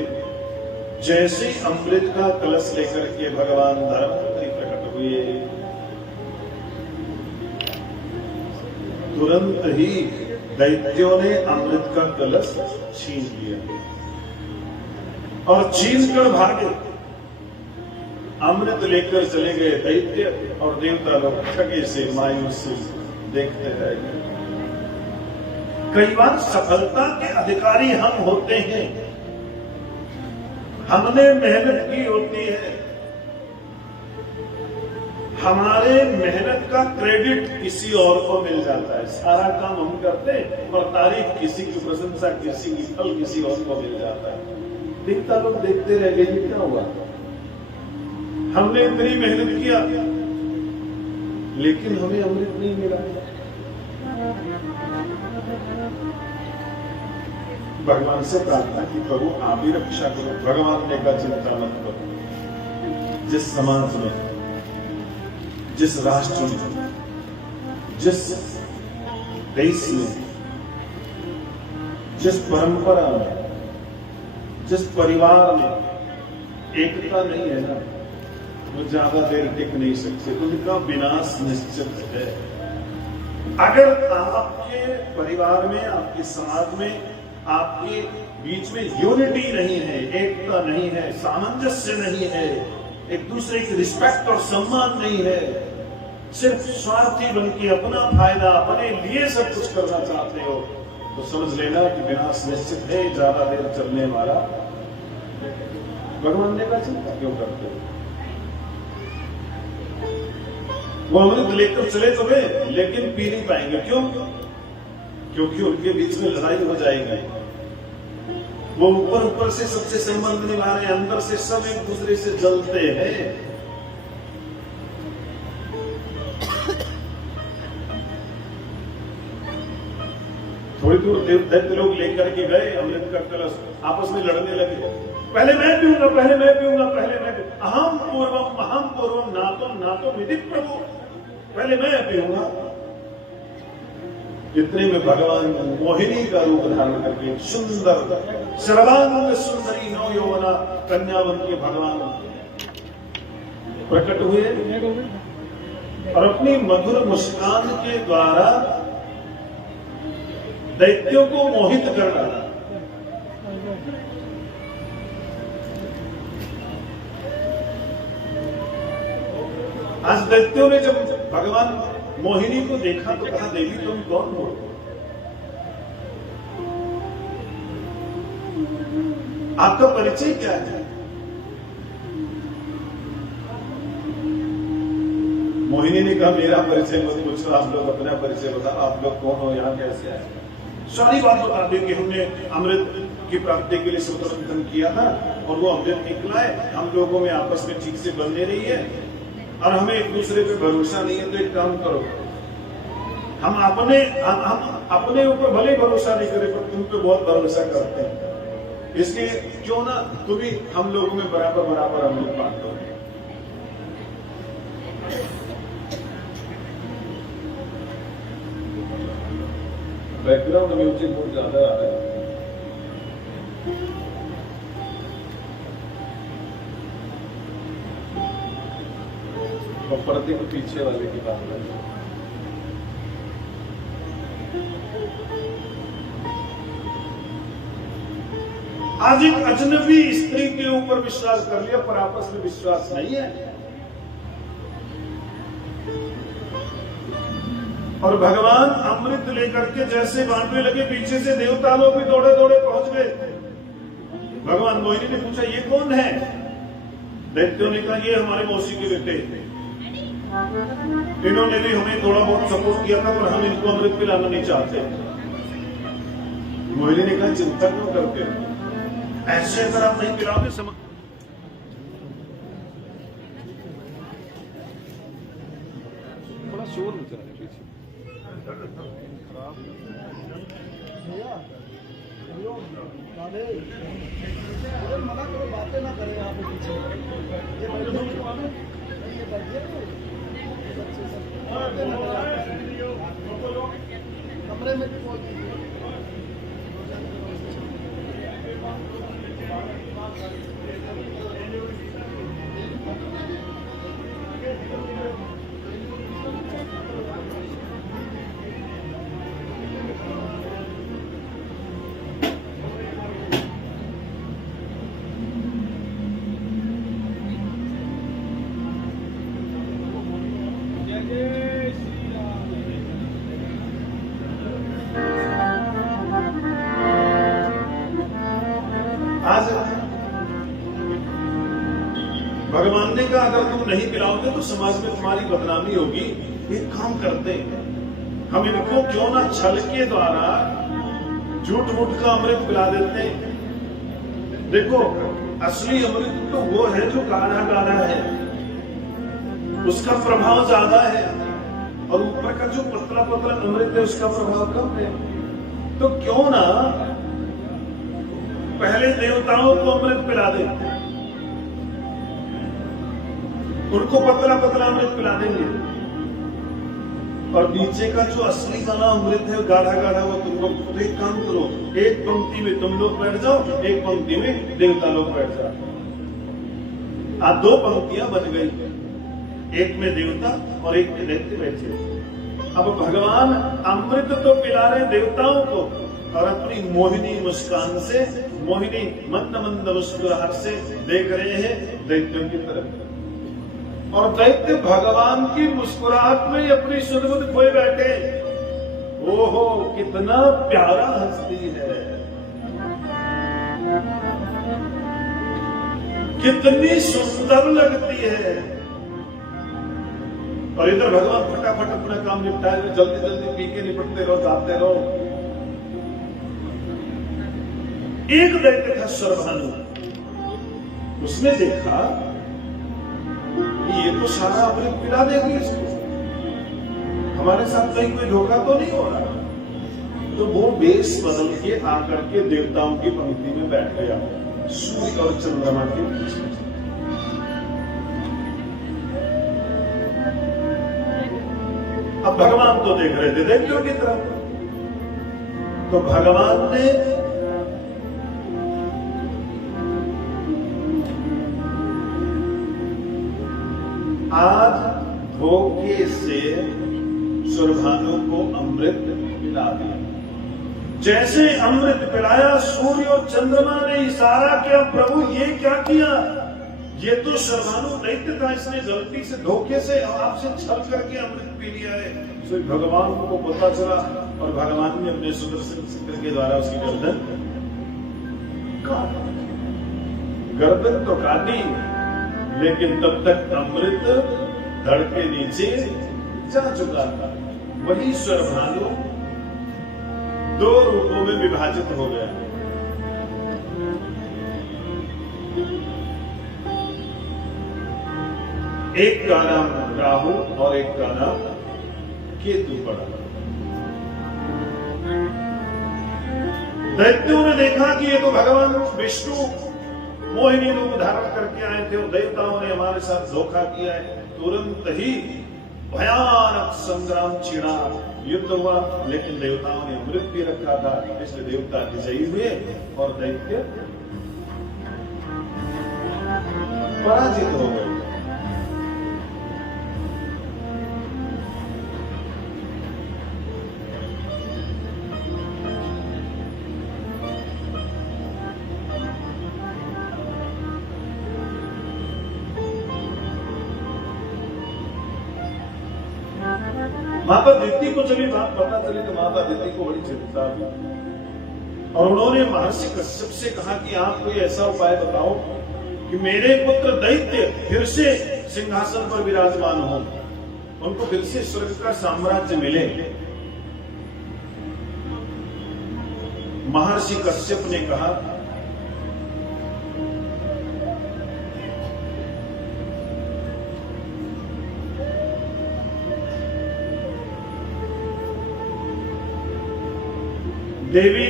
जैसे अमृत का कलश लेकर के भगवान धन्वंतरी प्रकट हुए, तुरंत ही दैत्यों ने अमृत का कलश छीन लिया और छीन कर भागे। अमृत लेकर चले गए दैत्य और देवता लोग ठगे से, मायूस से देखते रह गए। कई बार सफलता के अधिकारी हम होते हैं, हमने मेहनत की होती है, हमारे मेहनत का क्रेडिट किसी और को मिल जाता है। सारा काम हम करते हैं और तारीफ किसी की, प्रशंसा किसी की, फल किसी और को मिल जाता है। देखता लोग देखते रह गए, ये क्या हुआ? हमने इतनी मेहनत किया लेकिन हमें अमृत नहीं मिला। भगवान से प्रार्थना की, प्रभु आप ही रक्षा करो। भगवान ने कहा चिंता मत करो। जिस समाज में, जिस राष्ट्र में, जिस देश में, जिस परंपरा में, जिस परिवार में एकता नहीं है ना, वो ज्यादा देर टिक नहीं सकते। उनका विनाश निश्चित है। अगर आपके परिवार में, आपके समाज में, आपके बीच में यूनिटी नहीं है, एकता नहीं है, सामंजस्य नहीं है, एक दूसरे की रिस्पेक्ट और सम्मान नहीं है, सिर्फ स्वार्थी बन के अपना फायदा, अपने लिए सब कुछ करना चाहते हो, तो समझ लेना कि विनाश निश्चित है, ज्यादा देर चलने वाला। भगवान ने कहा चिंता क्यों करते हो? वो अमृत लेकर चले तो गए लेकिन पी नहीं पाएंगे। क्यों? क्योंकि उनके बीच में लड़ाई हो जाएगी। वो ऊपर ऊपर से सबसे संबंध निभा रहे हैं, अंदर से सब एक दूसरे से जलते हैं। थोड़ी दूर दैत्य लोग लेकर के गए अमृत का कलश, आपस में लड़ने लगे। पहले मैं पीऊंगा, पहले मैं पीऊंगा, पहले मैं पीऊंगा। अहम पूर्वम नातो विधि प्रभु, पहले मैं पीऊंगा। इतने में भगवान मोहिनी का रूप धारण करके सुंदर सर्वांग सुंदरी नौ यौवना कन्या बन के भगवान प्रकट हुए और अपनी मधुर मुस्कान के द्वारा दैत्यों को मोहित कर डाला। आज दैत्यों ने जब भगवान मोहिनी को देखा तो कहा, देवी तुम कौन हो? आपका परिचय क्या है? मोहिनी ने कहा, मेरा परिचय मत पूछो, आप लोग अपना परिचय बताओ, आप लोग कौन हो, यहाँ कैसे आए? सारी बात बता दें कि हमने अमृत की प्राप्ति के लिए सूत्र मंथन किया था और वो अमृत निकला है, हम लोगों में आपस में ठीक से बनने नहीं है और हमें एक दूसरे पे भरोसा नहीं है। तो एक काम करो, हम अपने ऊपर भले भरोसा नहीं करें पर तुम पे बहुत भरोसा करते हैं, इसलिए क्यों ना तुम भी हम लोगों में बराबर बराबर अमृत बांट दो। बैकग्राउंड म्यूजिक बहुत ज्यादा आ रहा है। और पर्दे को पीछे वाले की बात है। आज एक अजनबी स्त्री के ऊपर विश्वास कर लिया, पर आपस में विश्वास नहीं है। और भगवान अमृत लेकर के जैसे बांटने लगे, पीछे से देवता लोग भी दौड़े दौड़े पहुंच गए। भगवान मोहिनी ने पूछा, ये कौन है? दैत्यों ने कहा, ये हमारे मौसी के बेटे, इन्होंने भी हमें थोड़ा बहुत सपोर्ट किया था, पर हम इनको अमृत पिलाना नहीं चाहते। मोहिनी ने कहा, चिंता क्यों करते हो? ऐसे अगर आप नहीं पिलाओगे थोड़ा शोर मचा रहा है पीछे। मना करो, बातें ना करें यहाँ पे पीछे। ये कमरे में भी बोल दीजिए। भगवान ने कहा, अगर तुम नहीं पिलाओगे तो समाज में तुम्हारी बदनामी होगी। एक काम करते हैं, हम इनको क्यों ना छल के द्वारा झूठ मूठ का अमृत पिला देते हैं। देखो, असली अमृत तो वो है जो गाढ़ा गाढ़ा है, उसका प्रभाव ज्यादा है, और ऊपर का जो पतला पतला अमृत है उसका प्रभाव कम है। तो क्यों ना पहले देवताओं को अमृत पिला देते, उनको पतला पतला अमृत पिला देंगे, और नीचे का जो असली वाला अमृत है गाढ़ा गाढ़ा, वो तुम लोग तो एक काम करो, एक पंक्ति में तुम लोग बैठ जाओ, एक पंक्ति में देवता लोग बैठ जाओ। आज दो पंक्तियां बन गई, एक में देवता और एक में दैत्य बैठे। अब भगवान अमृत तो पिला रहे देवताओं को, और अपनी मोहिनी मुस्कान से, मोहिनी मंद मंद मुस्कुराहट से देख रहे हैं दैत्यों की तरफ। और दैत्य भगवान की मुस्कुराहट में अपनी सुध-बुध खोए बैठे। ओहो, कितना प्यारा हंसती है, कितनी सुंदर लगती है। और इधर भगवान फटाफट अपना काम निपटाए हुए जल्दी जल्दी पी के निपटते रहो, जाते रहो। एक दैत्य था सर्वभानु, उसने देखा ये तो सारा अमृत पिला देगी इसको, हमारे साथ कहीं कोई धोखा तो नहीं हो रहा। तो वो बेस बदल के आकर के देवताओं की पंक्ति में बैठ गया, सूर्य और चंद्रमा के बीच में। अब भगवान तो देख रहे थे दैत्यों की तरफ, तो भगवान ने आज धोखे से सुरभानु को अमृत पिला दिया। जैसे अमृत पिलाया, सूर्य और चंद्रमा ने इशारा किया, प्रभु ये क्या किया? ये तो सुरभानु दैत्य था, इसने गलती से धोखे से आपसे छल करके अमृत पी लिया है। तो भगवान को पता चला, और भगवान ने अपने सुदर्शन चक्र के द्वारा उसकी गर्दन काट, गर्दन तो काटी, लेकिन तब तक अमृत धड़ के नीचे जा चुका था। वही सुरभानु दो रूपों में विभाजित हो गया। एक का नाम राहु और एक का नाम केतु पड़ा। दैत्यों ने देखा कि ये तो भगवान विष्णु मोहिनी रूप धारण करके आए थे, और देवताओं ने हमारे साथ धोखा किया है। तुरंत ही भयानक संग्राम छिड़ा, युद्ध हुआ, लेकिन देवताओं ने अमृत भी रखा था, इसलिए देवता विजयी हुए और दैत्य पराजित हो गए। माता दिति को जब ये बात पता चली तो माता दिति को बड़ी चिंता हुई और उन्होंने महर्षि कश्यप से कहा कि आप कोई ऐसा उपाय बताओ कि मेरे पुत्र दैत्य फिर से सिंहासन पर विराजमान हो, उनको फिर से स्वर्ग का साम्राज्य मिले। महर्षि कश्यप ने कहा देवी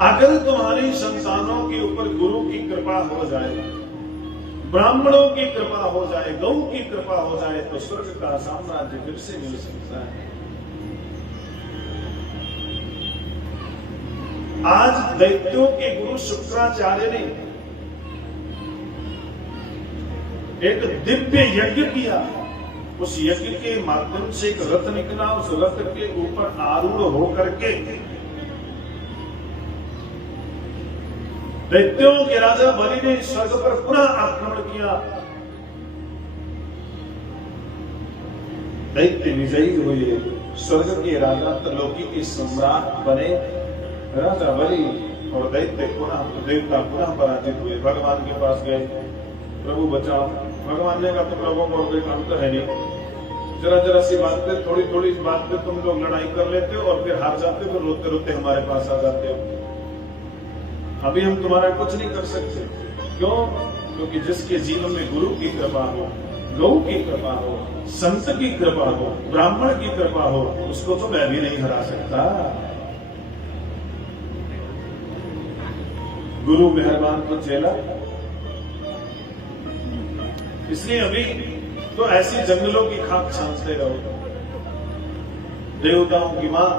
अगर तुम्हारी संतानों के ऊपर गुरु की कृपा हो जाए, ब्राह्मणों की कृपा हो जाए, गौ की कृपा हो जाए तो स्वर्ग का साम्राज्य फिर से मिल सकता है। आज दैत्यों के गुरु शुक्राचार्य ने एक दिव्य यज्ञ किया, उस यज्ञ के माध्यम से एक रथ निकला, उस रथ के ऊपर आरूढ़ होकर के दैत्यों के राजा बलि ने स्वर्ग पर पुनः आक्रमण किया। दैत्य विजयी हुए, स्वर्ग के राजा त्रिलोकी के सम्राट बने। राजा बलि और दैत्य देवता पुनः पराजित हुए। भगवान के पास गए, प्रभु बचाओ। भगवान ने कहा तुम लोगों को कोई काम तो है नहीं, जरा जरा सी बात पे, थोड़ी थोड़ी बात पे तुम लोग लड़ाई कर लेते हो और फिर हार जाते हो, फिर रोते रोते हमारे पास आ जाते हो। अभी हम तुम्हारा कुछ नहीं कर सकते। क्यों? क्योंकि जिसके जीवन में गुरु की कृपा हो, गौ की कृपा हो, संत की कृपा हो, ब्राह्मण की कृपा हो, उसको तो मैं भी नहीं हरा सकता। गुरु मेहरबान तो चेला। इसलिए अभी तो ऐसी जंगलों की खाक छानते रहो। देवताओं की मां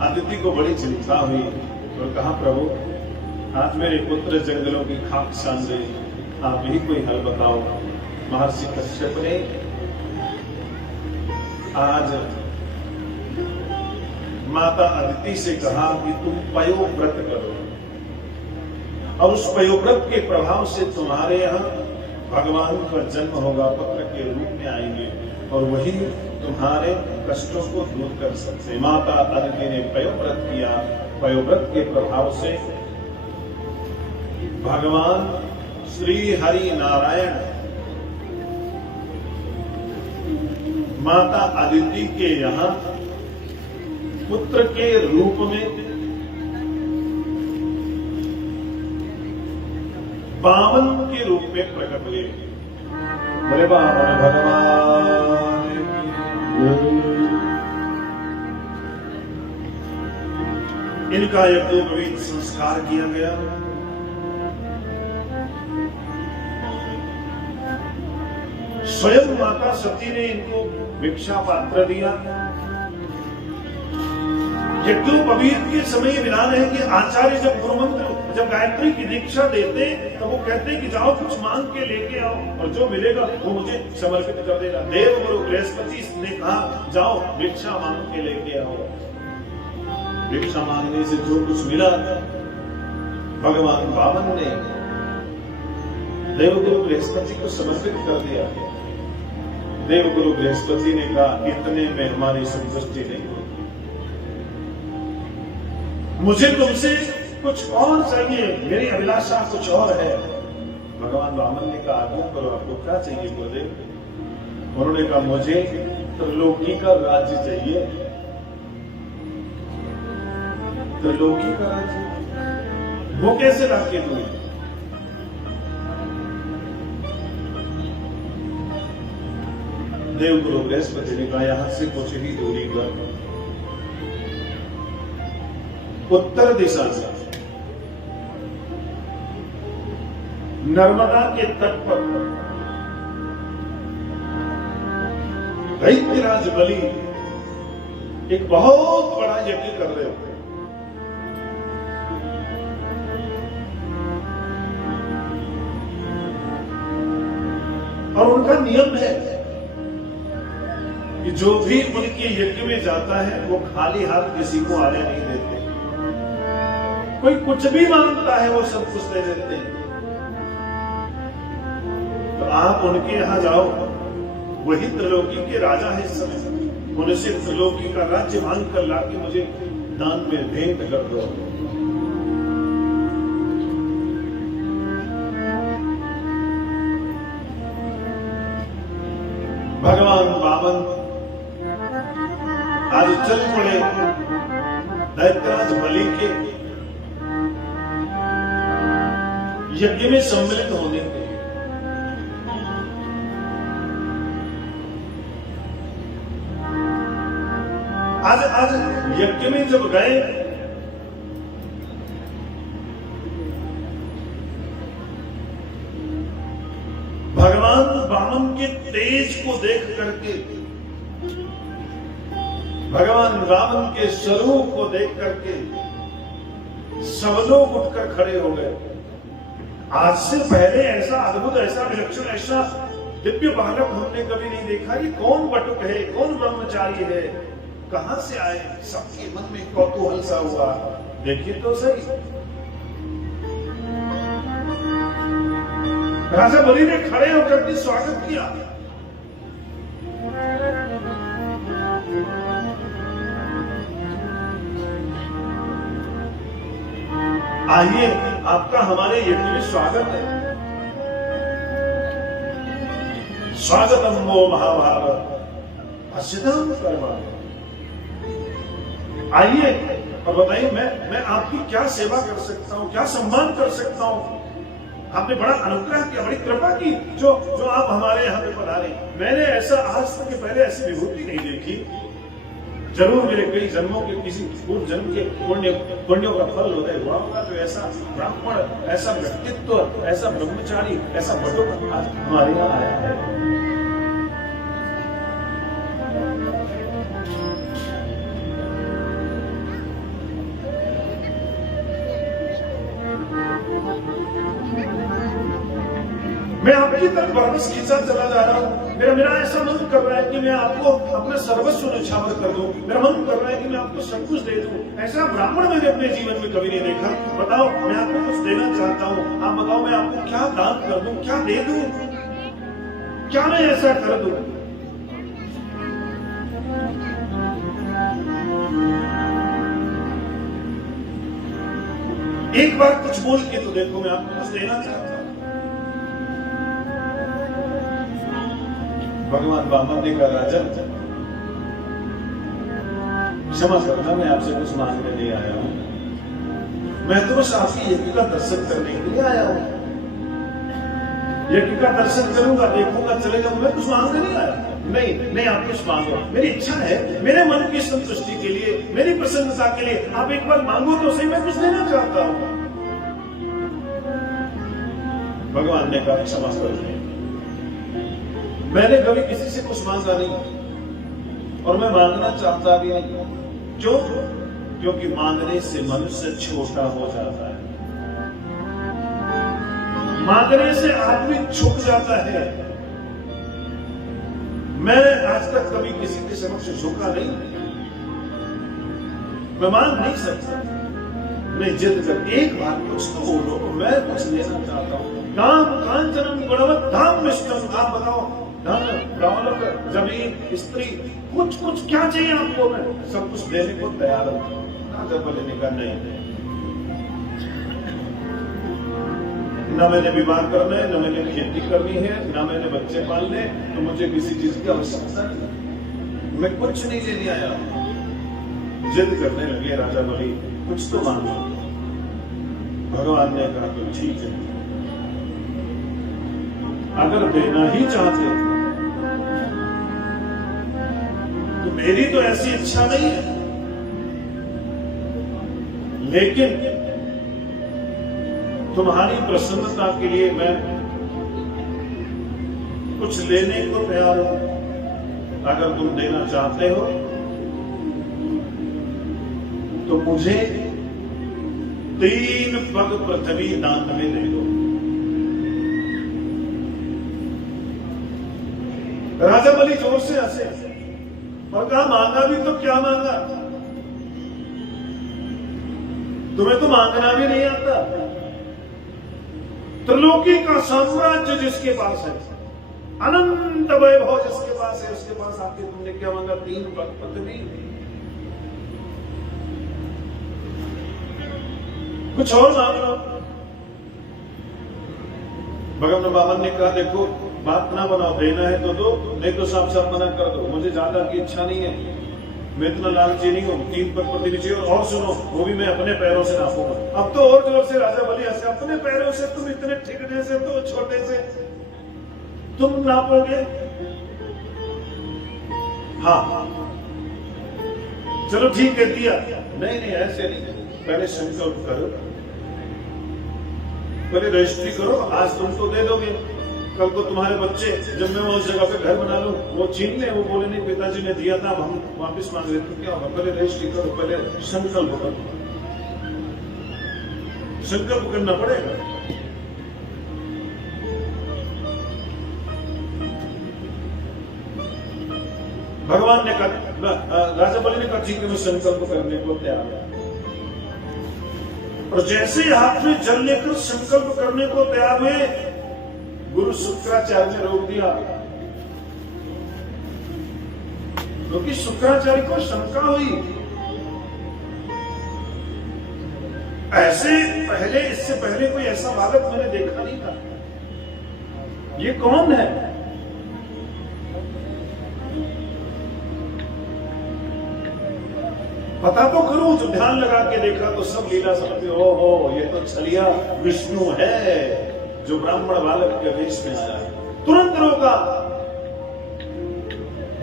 अदिति को बड़ी चिंता हुई और कहा प्रभु आज मेरे पुत्र जंगलों की खाक छान रहे, आप ही कोई हल बताओ। महर्षि कश्यप ने आज माता अदिति से कहा कि तुम पयोव्रत करो और उस पयोव्रत के प्रभाव से तुम्हारे यहाँ भगवान का जन्म होगा, पुत्र के रूप में आएंगे और वही तुम्हारे कष्टों को दूर कर सकते। माता अदिति ने पयोव्रत किया। पयोव्रत के प्रभाव से भगवान श्री हरि नारायण माता अदिति के यहाँ पुत्र के रूप में वामन के रूप में प्रकट हुए। बोले वामन भगवान इनका यज्ञोपवीत संस्कार किया गया। स्वयं माता सती ने इनको भिक्षा पात्र दिया। यज्ञोपवीत के समय विधान है कि आचार्य जब गुरुमंत्र, जब गायत्री की दीक्षा देते तो वो कहते कि जाओ कुछ मांग के लेके आओ और जो मिलेगा वो मुझे समर्पित कर देना। देव गुरु बृहस्पति ने कहा जाओ भिक्षा मांग के लेके आओ। भिक्षा मांगने से जो कुछ मिला भगवान वामन ने देवगुरु बृहस्पति को समर्पित कर दिया। देवगुरु बृहस्पति ने कहा इतने में हमारी संतुष्टि नहीं होती, मुझे तुमसे कुछ और चाहिए, मेरी अभिलाषा कुछ और है। भगवान वामन ने कहा आज्ञा करो, आपको क्या चाहिए गुरुदेव? उन्होंने कहा मुझे त्रिलोकी का राज्य चाहिए। त्रिलोकी का राज्य वो कैसे लाके दूं? देवगुरु बृहस्पति ने कहा यहां से कुछ ही दूरी पर उत्तर दिशा से नर्मदा के तट पर दैत्यराज बलि एक बहुत बड़ा यज्ञ कर रहे थे। और उनका नियम है कि जो भी उनके यज्ञ में जाता है वो खाली हाथ किसी को आने नहीं देते। कोई कुछ भी मांगता है वो सब कुछ दे देते हैं। तो आप उनके यहां जाओ, वही त्रिलोकी के राजा है इस समय, उनसे त्रिलोकी का राज्य मांग कर लाके मुझे दान में भेंट कर दो। भगवान वामन आज चल पड़े दैत्यराज बलि के यज्ञ में सम्मिलित होने के लिए। आज यज्ञ में जब गए भगवान वामन के तेज को देख करके, भगवान वामन के स्वरूप को देख करके सब लोग उठकर खड़े हो गए। आज से पहले ऐसा अद्भुत, ऐसा विलक्षण, ऐसा दिव्य बालक हमने कभी नहीं देखा। ये कौन बटुक है, कौन ब्रह्मचारी है, कहां से आए? सबके मन में कौतूहल सा हुआ। देखिए तो सही, राजा बलि ने खड़े होकर के स्वागत किया। आइए, आपका हमारे यज्ञ में स्वागत है। स्वागतम वो महाभारत असिधाम कर्मा। आइए और बताइए मैं आपकी क्या सेवा कर सकता हूं, क्या सम्मान कर सकता हूं। आपने बड़ा अनुग्रह किया, बड़ी कृपा की जो आप हमारे यहाँ पे पधारे। मैंने ऐसा आज तक पहले ऐसी विभूति नहीं देखी। जरूर मेरे कई जन्मों के किसी पूर्व जन्म के पुण्यों का फल उदय हुआ होगा, तो ऐसा ब्राह्मण, ऐसा व्यक्तित्व, ऐसा ब्रह्मचारी, ऐसा बटुक आज हमारे यहाँ आया है। मैं आपकी तरफ वापस खींचा चला जा रहा हूं। मेरा ऐसा मन कर रहा है कि मैं आपको अपना सर्वस्व न्यौछावर कर दूं। मेरा मन कर रहा है कि मैं आपको सब कुछ दे दूं। ऐसा ब्राह्मण मैंने अपने जीवन में कभी नहीं देखा। बताओ, मैं आपको कुछ देना चाहता हूं, आप बताओ मैं आपको क्या दान कर दूं, क्या दे दूं, क्या मैं ऐसा कर दूं? एक बार कुछ बोल के तो देखो, मैं आपको कुछ देना चाहता हूं। भगवान वामन ने कहा, राजन क्षमा करना, मैं आपसे कुछ मांगने नहीं आया हूं। मैं तो बस आपकी यज्ञ का दर्शन करने के लिए आया हूं। यज्ञ का दर्शन करूंगा, देखूंगा, चले जाऊंगा। मैं कुछ मांगने नहीं आया। नहीं, आप कुछ मांगो। मेरी इच्छा है, मेरे मन की संतुष्टि के लिए, मेरी प्रसन्नता के लिए आप एक बार मांगो तो सही, मैं कुछ देना चाहता हूं। भगवान ने कहा, क्षमा कर, मैंने कभी किसी से कुछ मांगा नहीं और मैं मांगना चाहता भी नहीं। क्यों? क्योंकि मांगने से मनुष्य छोटा हो जाता है, मांगने से आदमी झुक जाता है। मैं आज तक कभी किसी के समक्ष झुका नहीं, मैं मांग नहीं सकता। नहीं, जिद कर एक बार कुछ तो बोलो, मैं कुछ लेना चाहता हूं। काम कांचनम गुणवत धाम मिष्टम। आप बताओ, धन, दौलत, जमीन, स्त्री, कुछ क्या चाहिए आपको? मैं सब कुछ देने को तैयार हूं। राजा बलि ने कहा, नहीं, न मैंने विवाह करना है, न मैंने खेती करनी है, न मैंने बच्चे पालने, तो मुझे किसी चीज की आवश्यकता नहीं। मैं कुछ नहीं लेने आया। जिद करने लगे राजा बलि, कुछ तो मांगो। भगवान ने कहा, तो ठीक है, अगर देना ही चाहते तो मेरी तो ऐसी इच्छा नहीं है, लेकिन तुम्हारी प्रसन्नता के लिए मैं कुछ लेने को तैयार हूं। अगर तुम देना चाहते हो तो मुझे 3 पग पृथ्वी दान में दे दो। राजा बलि जोर से हंसे। और कहा मांगा भी तो क्या मांगा, तुम्हें तो मांगना भी नहीं आता। त्रिलोकी का साम्राज्य जिसके पास है, अनंत वैभव जिसके पास है, उसके पास आके तुमने क्या मांगा? 3 पृथ्वी। कुछ और मांग लो। भगवान बामन ने कहा देखो बात ना बनाओ, देना है तो दो, नहीं तो साफ साफ मना कर दो, मुझे ज्यादा की इच्छा नहीं है, मैं इतना लालची नहीं हूं। 3 पृथ्वी चाहिए। और सुनो, वो भी मैं अपने पैरों से नापूंगा। अब तो और जोर से राजा बलि हंसे, अपने पैरों से? तुम इतने ठिकने से, तो छोटे से तुम नापोगे? हाँ चलो ठीक है, दिया। नहीं नहीं ऐसे नहीं, पहले संकल्प करो, पहले रजिस्ट्री करो। आज तुम तो दे दोगे, कल को तुम्हारे बच्चे जब मैं उस जगह पे घर बना लूं, वो छीन ले, वो बोले नहीं पिताजी ने दिया था, हम वापस मांग रहे, तो क्या होगा? पहले रजिस्ट्री करो, पहले संकल्प करो। संकल्प करना पड़ेगा। भगवान ने कहा, राजा बलि ने कहा ठीक है, मैं संकल्प करने को तैयार हूं। और जैसे हाथ में जल लेकर संकल्प करने को तैयार हुए, गुरु शुक्राचार्य ने रोक दिया, क्योंकि शुक्राचार्य को शंका हुई। ऐसे पहले, इससे पहले कोई ऐसा बालक मैंने देखा नहीं था, ये कौन है? पता तो करूं। जो ध्यान लगा के देखा तो सब लीला समझ में, ओहो ये तो छलिया विष्णु है जो ब्राह्मण बालक के वेश में आया है। तुरंत रोका,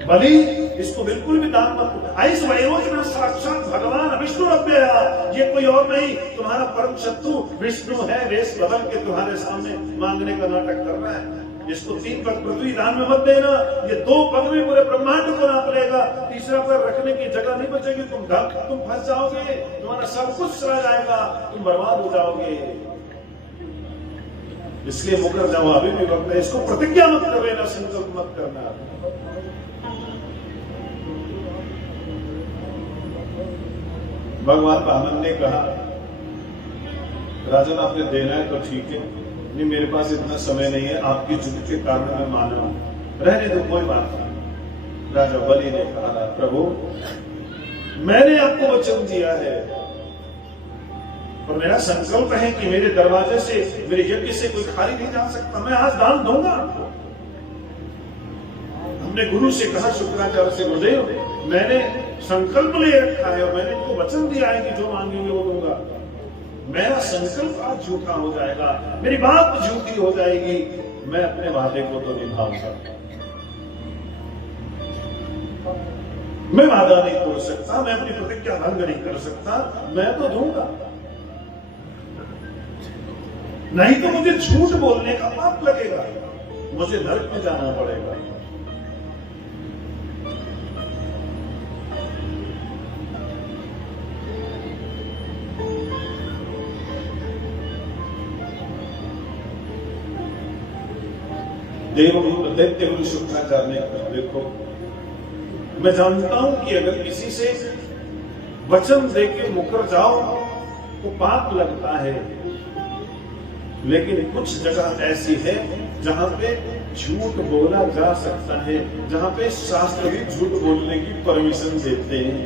बलि इसको बिल्कुल भी दान मत दो। आइस वयोज में साक्षात भगवान विष्णु अव्यया, ये कोई और नहीं, तुम्हारा परम शत्रु विष्णु है, वेश बदल के तुम्हारे सामने मांगने का नाटक कर रहा है। इसको 3 पग पृथ्वी दान में मत देना, ये 2 पग में पूरे ब्रह्मांड को नाप लेगा, तीसरा पैर रखने की जगह नहीं बचेगी, तुम फंस जाओगे, तुम्हारा सब कुछ चला जाएगा, तुम बर्बाद हो जाओगे। इसलिए मुकर जाओ, अभी भी वक्त है, इसको प्रतिज्ञा मत कर लेना, संकल्प मत करना। भगवान बामन ने कहा, राजन आपने देना है तो ठीक है, नहीं मेरे पास इतना समय नहीं है, आपकी जुट के कारण मैं माना हूं, रहने दो, कोई बात नहीं। राजा बलि ने कहा, प्रभु मैंने आपको वचन दिया है और मेरा संकल्प है कि मेरे दरवाजे से, मेरे यज्ञ से कोई खाली नहीं जा सकता, मैं आज दान दूंगा आपको। हमने गुरु से कहा, शुक्राचार्य से, गुरुदेव मैंने संकल्प ले रखा है और मैंने इनको वचन दिया है कि जो मांगेंगे वो दूंगा। मेरा संकल्प आज झूठा हो जाएगा, मेरी बात झूठी हो जाएगी, मैं अपने वादे को तो निभाऊंगा, मैं वादा नहीं तोड़ सकता, मैं अपनी प्रतिज्ञा भंग नहीं कर सकता, मैं तो दूंगा, नहीं तो मुझे झूठ बोलने का पाप लगेगा, मुझे नरक में जाना पड़ेगा। देवगुरु दैत्य गुरु शुक्राचार्य ने कहा, देखो मैं जानता हूं कि अगर किसी से वचन देके मुकर जाओ तो पाप लगता है, लेकिन कुछ जगह ऐसी है जहां पे झूठ बोला जा सकता है, जहां पे शास्त्र भी झूठ बोलने की परमिशन देते हैं।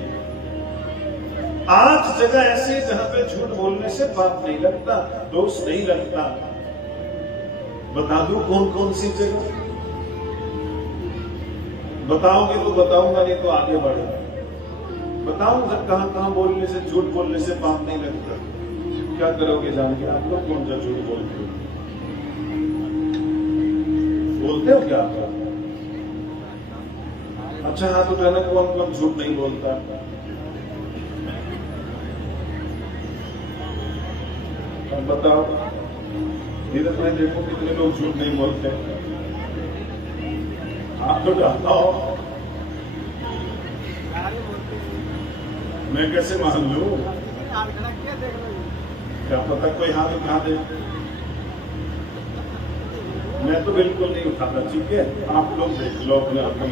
8 जगह ऐसी जहां पे झूठ बोलने से पाप नहीं लगता, दोष नहीं लगता। बता दूं कौन कौन सी जगह? बताओगे तो बताऊंगा, नहीं तो आगे बढ़े। बताऊंगा कहां कहां बोलने से, झूठ बोलने से पाप नहीं लगता। क्या करोगे जानिए आप लोग, कौन सा झूठ बोलते हो? बोलते हो क्या आप? अच्छा हाथ उठाना, कौन कौन झूठ नहीं बोलता? अब बताओ, धीरज भाई देखो कितने लोग झूठ नहीं बोलते। आप तो जानता हो, मैं कैसे मान लूं? क्या पता कोई हाथ उठा दे, मैं तो बिल्कुल नहीं उठाता। ठीक है, आप लोग देख लो अपने अपने।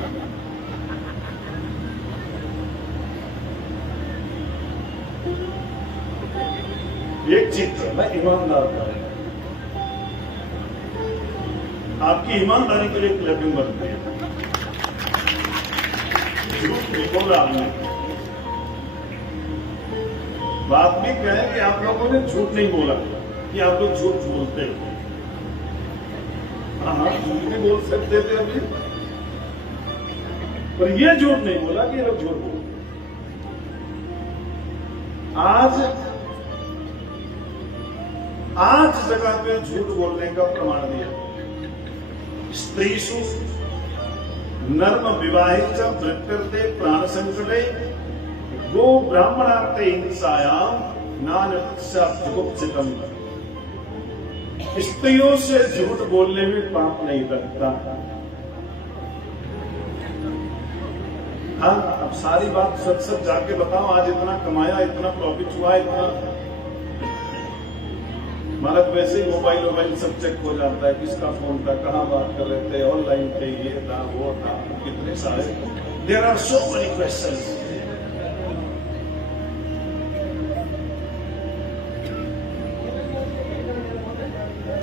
एक चीज करना, ईमानदार करें। आपकी ईमानदारी के लिए क्लैपिंग बनती है। झूठ नहीं बोला आपने। बात भी कहें कि आप लोगों ने झूठ नहीं बोला, कि आप लोग झूठ बोलते हो। हाँ, झूठ नहीं बोल सकते थे अभी, पर ये झूठ नहीं बोला कि ये लोग झूठ बोलते। आज जगह पे झूठ बोलने का प्रमाण दिया। स्त्रीषु नर्म विवाहित वृत्तिर्ते प्राण संकटे गो ब्राह्मणार्थे हिंसायाम नानुपचितम। स्त्रियों से झूठ बोलने में पाप नहीं लगता। हाँ, अब सारी बात सच सच जाके बताओ। आज इतना कमाया, इतना प्रॉफिट हुआ, इतना हमारा तो वैसे ही मोबाइल सब चेक हो जाता है, किसका फोन था, कहाँ बात कर रहे थे, ऑनलाइन थे, ये था, वो था, कितने सारे। There are so many questions.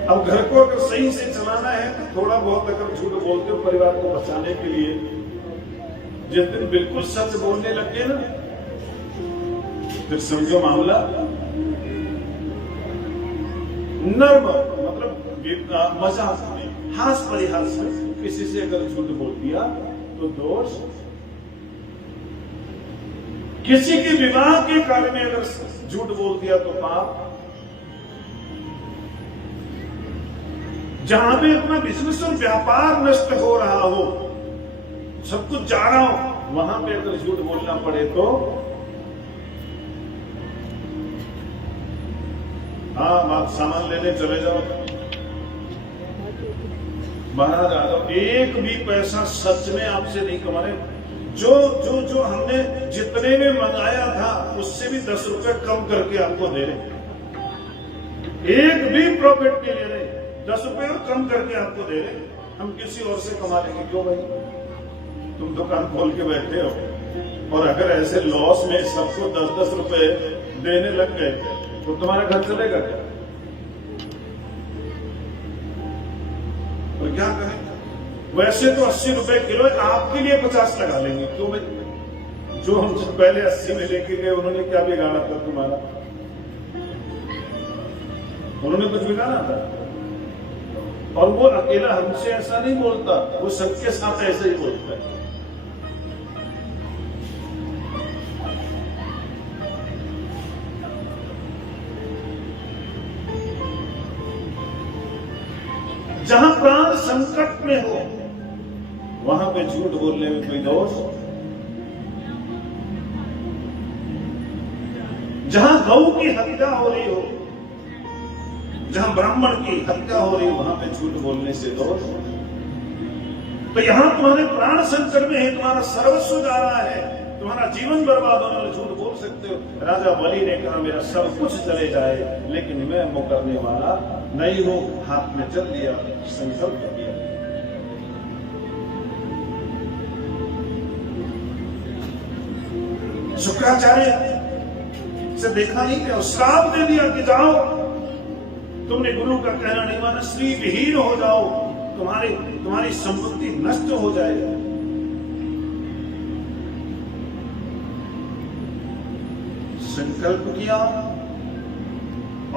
अब घर को अगर सही से चलाना है तो थोड़ा बहुत अगर झूठ बोलते हो परिवार को बचाने के लिए, जिस दिन बिल्कुल सच बोलने लगे ना, फिर समझो मामला नर्म, मतलब मजाक में, हास परिहास में किसी से अगर झूठ बोल दिया तो दोष। किसी के विवाह के कार्य में अगर झूठ बोल दिया तो पाप। जहां पे अपना बिजनेस और व्यापार नष्ट हो रहा हो, सब कुछ जा रहा हो, वहां पे अगर झूठ बोलना पड़े तो हाँ, आप सामान लेने चले जाओ, बाहर आ जाओ, एक भी पैसा सच में आपसे नहीं कमा रहे। जो हमने जितने में मंगाया था उससे भी 10 रुपए कम करके आपको दे रहे। एक भी प्रॉफिट नहीं ले रहे, 10 रुपए और कम करके आपको दे रहे। हम किसी और से कमा लेंगे क्यों भाई? तुम दुकान खोल के बैठे हो और अगर ऐसे लॉस में सबको 10-10 रुपए देने लग गए तो तुम्हारा घर चलेगा क्या? और क्या करें? वैसे तो 80 रुपए किलो, आपके लिए 50 लगा लेंगे क्यों भाई? जो हमसे पहले 80 में लेके गए उन्होंने क्या बिगाड़ा था तुम्हारा? उन्होंने कुछ बिगाड़ा था? और वो अकेला हमसे ऐसा नहीं बोलता, वो सबके साथ ऐसे ही बोलता है। जहां प्राण संकट में हो वहां पे झूठ बोलने में कोई दोष। जहां गौ की हत्या हो रही हो, जहां ब्राह्मण की हत्या हो रही हो, वहां पे झूठ बोलने से दोष। तो यहां तुम्हारे प्राण संकट में है, तुम्हारा सर्वस्व जा रहा है, तुम्हारा जीवन बर्बाद होने वाला, झूठ बोल सकते हो। राजा बलि ने कहा मेरा सब कुछ चले जाए लेकिन मैं मुकरने वाला नहीं हूं। हाथ में चल दिया, संकल्प किया। शुक्राचार्य से देखा नहीं क्या, श्राप दे दिया कि जाओ, तुमने गुरु का कहना नहीं माना, श्री विहीन हो जाओ, तुम्हारी संपत्ति नष्ट हो जाएगी। संकल्प किया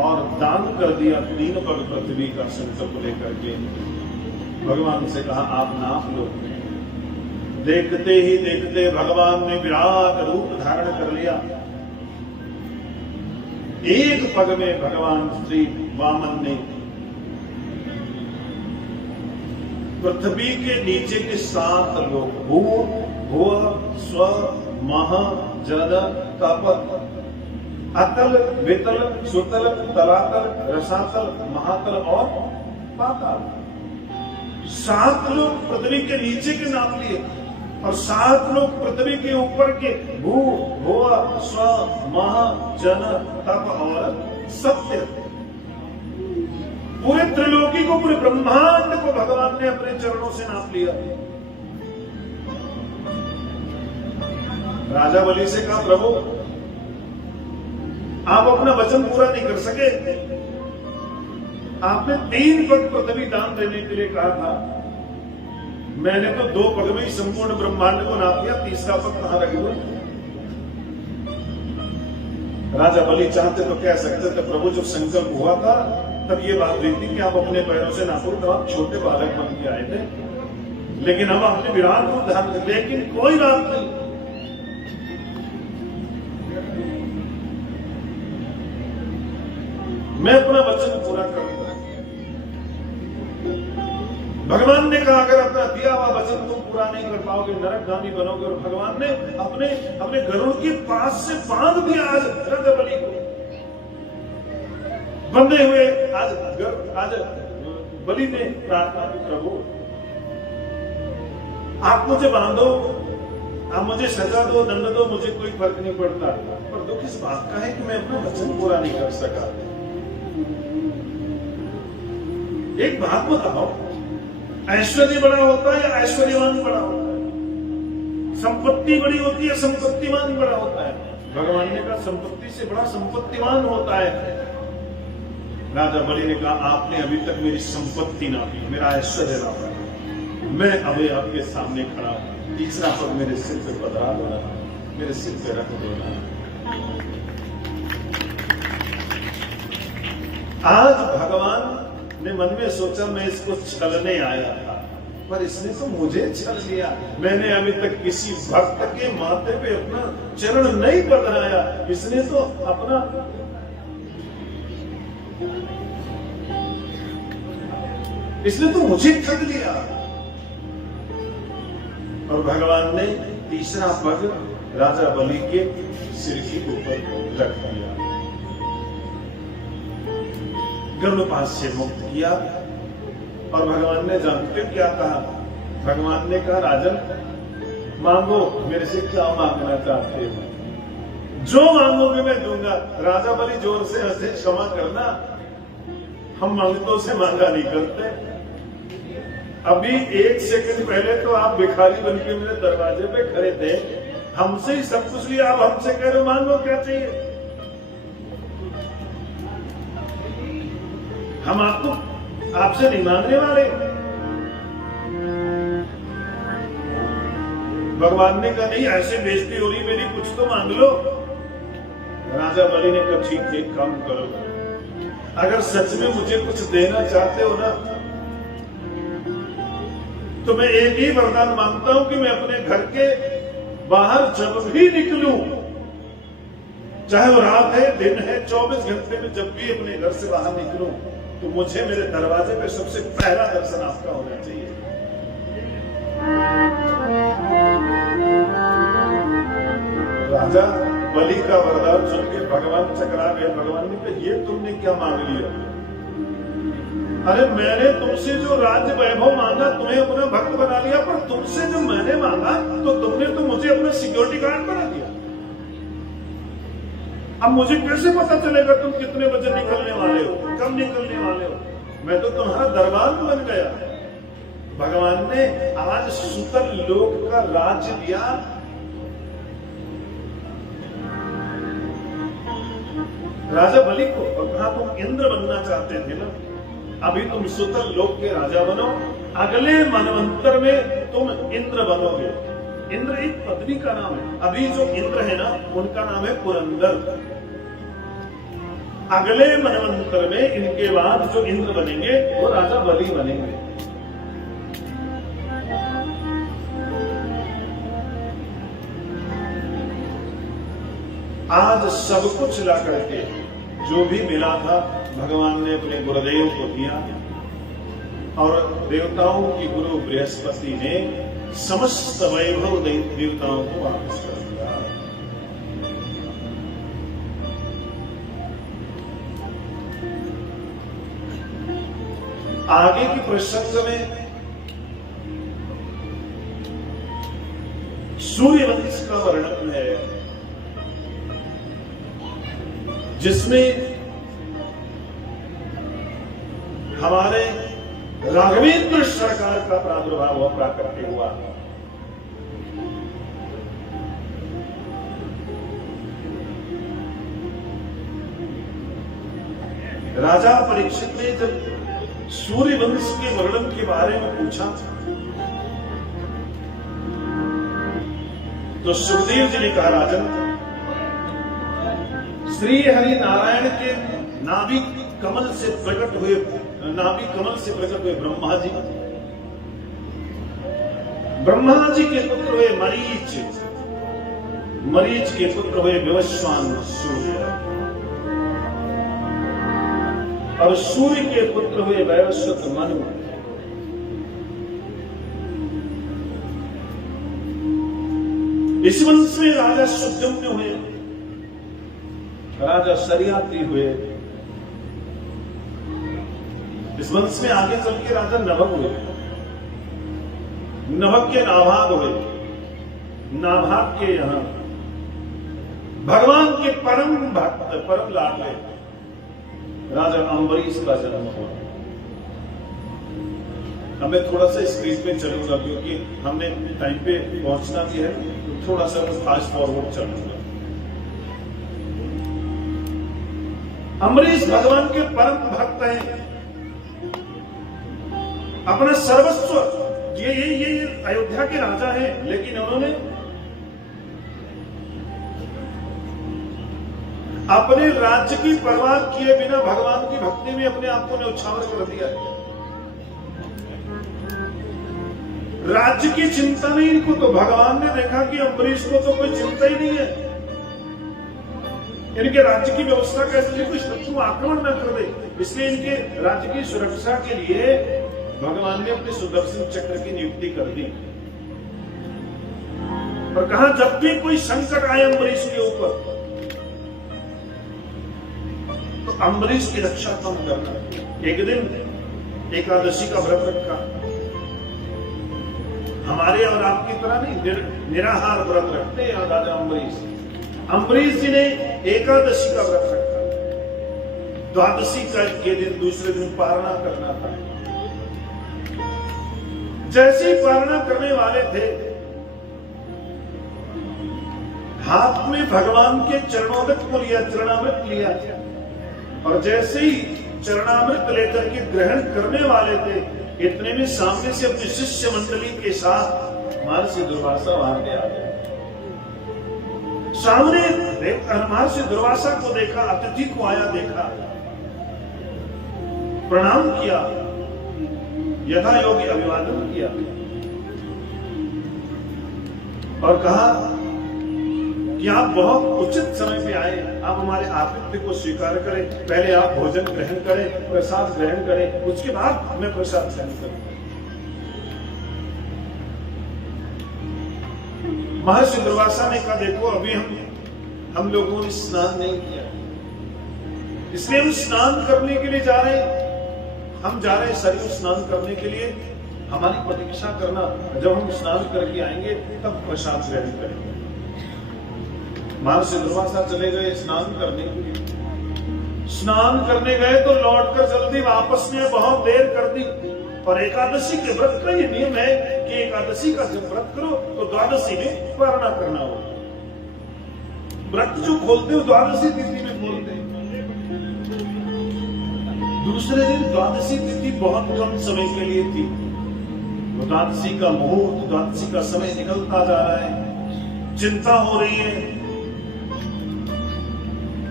और दान कर दिया 3 पग पृथ्वी का संकल्प लेकर के। भगवान से कहा आप नाप लो। देखते ही देखते भगवान ने विराट रूप धारण कर लिया। एक पग में भगवान श्री वामन ने पृथ्वी के नीचे के 7 लोग, भू भुव स्व मह जल तप अतल वितल सुतल तलातल रसातल महातल और पाताल, 7 लोग पृथ्वी के नीचे के नाम लिए और 7 लोग पृथ्वी के ऊपर के भू भुव स्व मह जन तप और सत्य। पूरे त्रिलोकी को, पूरे ब्रह्मांड को भगवान ने अपने चरणों से नाप लिया। राजा बलि से कहा प्रभु आप अपना वचन पूरा नहीं कर सके। आपने 3 पग पृथ्वी दान देने के लिए कहा था, मैंने तो 2 पग में ही संपूर्ण ब्रह्मांड को नाप दिया, तीसरा पग कहां रख दूं? राजा बलि चाहते तो कह सकते थे, प्रभु जब संकल्प हुआ था तब ये बात हुई थी कि आप अपने पैरों से नापो, तो आप छोटे बालक बन के आए थे, लेकिन हम अपने विराट को ध्यान दें। लेकिन कोई बात नहीं, मैं अपना वचन पूरा करूंगा। भगवान ने कहा, अगर अपना दिया हुआ वचन तुम पूरा नहीं कर पाओगे, नरकगामी बनोगे। और भगवान ने अपने गरुड़ के पास से बांध दिया आज राजा बलि को, बंधे हुए। आज बलि ने प्रार्थना की, प्रभु आप मुझे बांधो, आप मुझे सजा दो, दंड दो, मुझे कोई फर्क नहीं पड़ता, पर दुख इस बात का है कि मैं अपना वचन पूरा नहीं कर सका। एक बात बताओ, ऐश्वर्य बड़ा होता है या ऐश्वर्यवान बड़ा होता है? संपत्ति बड़ी होती है, संपत्तिवान बड़ा होता है? भगवान ने कहा, संपत्ति से बड़ा संपत्तिवान होता है। राजा बलि ने कहा, आपने अभी तक मेरी संपत्ति ना की, मेरा ऐश्वर्य ना पाया, मैं अभी आपके सामने खड़ा हूं, तीसरा पग मेरे सिर पे पधरा दो, मेरे सिर पे रख दो। आज भगवान ने मन में सोचा, मैं इसको छलने आया था, पर इसने तो मुझे छल लिया। मैंने अभी तक किसी भक्त के माथे पे अपना चरण नहीं पधराया, इसने तो इसने तो मुझे ठग लिया। और भगवान ने तीसरा पग राजा बलि के सिर के ऊपर रख दिया, गर्भपात से मुक्त किया। और भगवान ने जानते क्या कहा? भगवान ने कहा, राजन मांगो, मेरे से क्या मांगना चाहते हो? जो मांगोगे मैं दूंगा। राजा बलि जोर से हंसे, क्षमा करना, हम मांगतों से मांगा नहीं करते। अभी 1 सेकंड पहले तो आप भिखारी बनके मेरे दरवाजे पे खड़े थे, हमसे ही सब कुछ लिया, आप हमसे कह रहे हो मांगो क्या चाहिए? हम आपसे नहीं मांगने वाले। भगवान ने कहा, नहीं ऐसे बेइज्जती हो रही मेरी, कुछ तो मांग लो। राजा बलि ने कहा, ठीक है, काम करो, अगर सच में मुझे कुछ देना चाहते हो ना, तो मैं एक ही वरदान मांगता हूं कि मैं अपने घर के बाहर जब भी निकलूं, चाहे वो रात है दिन है, 24 घंटे में जब भी अपने घर से बाहर निकलूं, तो मुझे मेरे दरवाजे पे सबसे पहला दर्शन आपका होना चाहिए। राजा बलि का वरदान सुन के भगवान चकरा गए। भगवान ने कहा, ये तुमने क्या मांग लिया? अरे मैंने तुमसे जो राज्य वैभव मांगा, तुम्हें अपना भक्त बना लिया, पर तुमसे जो मैंने मांगा तो तुमने तो मुझे अपना सिक्योरिटी गार्ड बना दिया। अब मुझे कैसे पता चलेगा तुम कितने बजे निकलने वाले हो, कब निकलने वाले हो? मैं तो तुम्हारा दरबार बन गया। भगवान ने आज सुतल लोक का राज्य दिया। राजा बलि को, और कहा तुम इंद्र बनना चाहते थे ना, अभी तुम सुतल लोक के राजा बनो, अगले मनवंतर में तुम इंद्र बनोगे। इंद्र एक पत्नी का नाम है। अभी जो इंद्र है ना, उनका नाम है पुरंदर। अगले मनवंतर में इनके बाद जो इंद्र बनेंगे वो राजा बलि बनेंगे। आज सब कुछ ला करके जो भी मिला था भगवान ने अपने गुरुदेव को दिया, और देवताओं की गुरु बृहस्पति ने समस्त वैभव देवताओं को वापस कर दिया। आगे की प्रसंग में सूर्यवंश का वर्णन है, जिसमें हमारे राघवेंद्र सरकार का प्रादुर्भाव हुआ, प्राकट्य हुआ। राजा परीक्षित ने जब सूर्य वंश के वर्णन के बारे में पूछा तो सुखदेव जी ने कहा, राजन, श्री हरि नारायण के नाभि कमल से प्रकट हुए ब्रह्मा जी के पुत्र हुए मरीच के पुत्र हुए विवस्वान सूर्य, और सूर्य के पुत्र हुए वैवस्वत मनु। इस वंश में राजा सुजम्य हुए, राजा शरियाती हुए। इस वंश में आगे चल के राजा नभग हुए, नभग के नाभाग हुए, नाभाग के यहां भगवान के परम भक्त परम लाडले राजा अम्बरीश का जन्म हुआ। अब मैं थोड़ा सा स्क्रीन पे चलूंगा क्योंकि हमने टाइम पे पहुंचना भी है, तो थोड़ा सा फास्ट फॉरवर्ड चलूंगा। अम्बरीश भगवान के परम भक्त हैं, अपना सर्वस्व, ये अयोध्या के राजा हैं, लेकिन उन्होंने अपने राज्य की परवाह किए बिना भगवान की भक्ति में अपने आप को न्यौछावर कर दिया है। राज्य की चिंता नहीं इनको, तो भगवान ने देखा कि अम्बरीश को तो कोई चिंता ही नहीं है, इनके राज्य की व्यवस्था कैसे कोई शत्रु आक्रमण न कर दे, इसलिए इनके राज्य की सुरक्षा के लिए भगवान ने अपने सुदर्शन चक्र की नियुक्ति कर दी। और कहा, जब भी कोई संकट आए अम्बरीश के ऊपर तो अम्बरीश की रक्षा कम करना। एक दिन एकादशी का व्रत रखा, हमारे और आपकी तरह नहीं, निराहार व्रत रखते हैं राजा अम्बरीश जी ने एकादशी का व्रत रखा। द्वादशी के दिन दूसरे दिन पारणा करना था। जैसे ही पारणा करने वाले थे, हाथ में भगवान के चरणामृत को लिया, चरणामृत लिया, और जैसे ही चरणामृत लेकर के ग्रहण करने वाले थे, इतने में सामने से अपनी शिष्य मंडली के साथ महर्षि दुर्वासा वहां पे आ गए। सामने महर्षि दुर्वासा को देखा, अतिथि को आया देखा, प्रणाम किया, यथा योगी अभिवादन किया और कहा कि आप बहुत उचित समय पे आए, आप हमारे आतिथ्य को स्वीकार करें, पहले आप भोजन ग्रहण करें, प्रसाद ग्रहण करें, उसके बाद मैं प्रसाद ग्रहण करूंगा। महर्षि दुर्वासा ने कहा, देखो अभी हम लोगों ने स्नान नहीं किया, इसलिए हम स्नान करने के लिए जा रहे हैं, हम जा रहे हैं सरयू स्नान करने के लिए, हमारी प्रतीक्षा करना, जब हम स्नान करके आएंगे तब प्रसाद ग्रहण करेंगे। महर्षि दुर्वासा चले गए स्नान करने के लिए। स्नान करने गए तो लौटकर जल्दी वापस में बहुत देर कर दी। और एकादशी के व्रत का ये नियम है कि एकादशी का जब व्रत करो तो द्वादशी में पारणा करना हो। व्रत जो खोलते हो द्वादशी तिथि में खोलते हैं। दूसरे दिन द्वादशी तिथि बहुत कम समय के लिए थी, द्वादशी का मुहूर्त, द्वादशी का समय निकलता जा रहा है, चिंता हो रही है।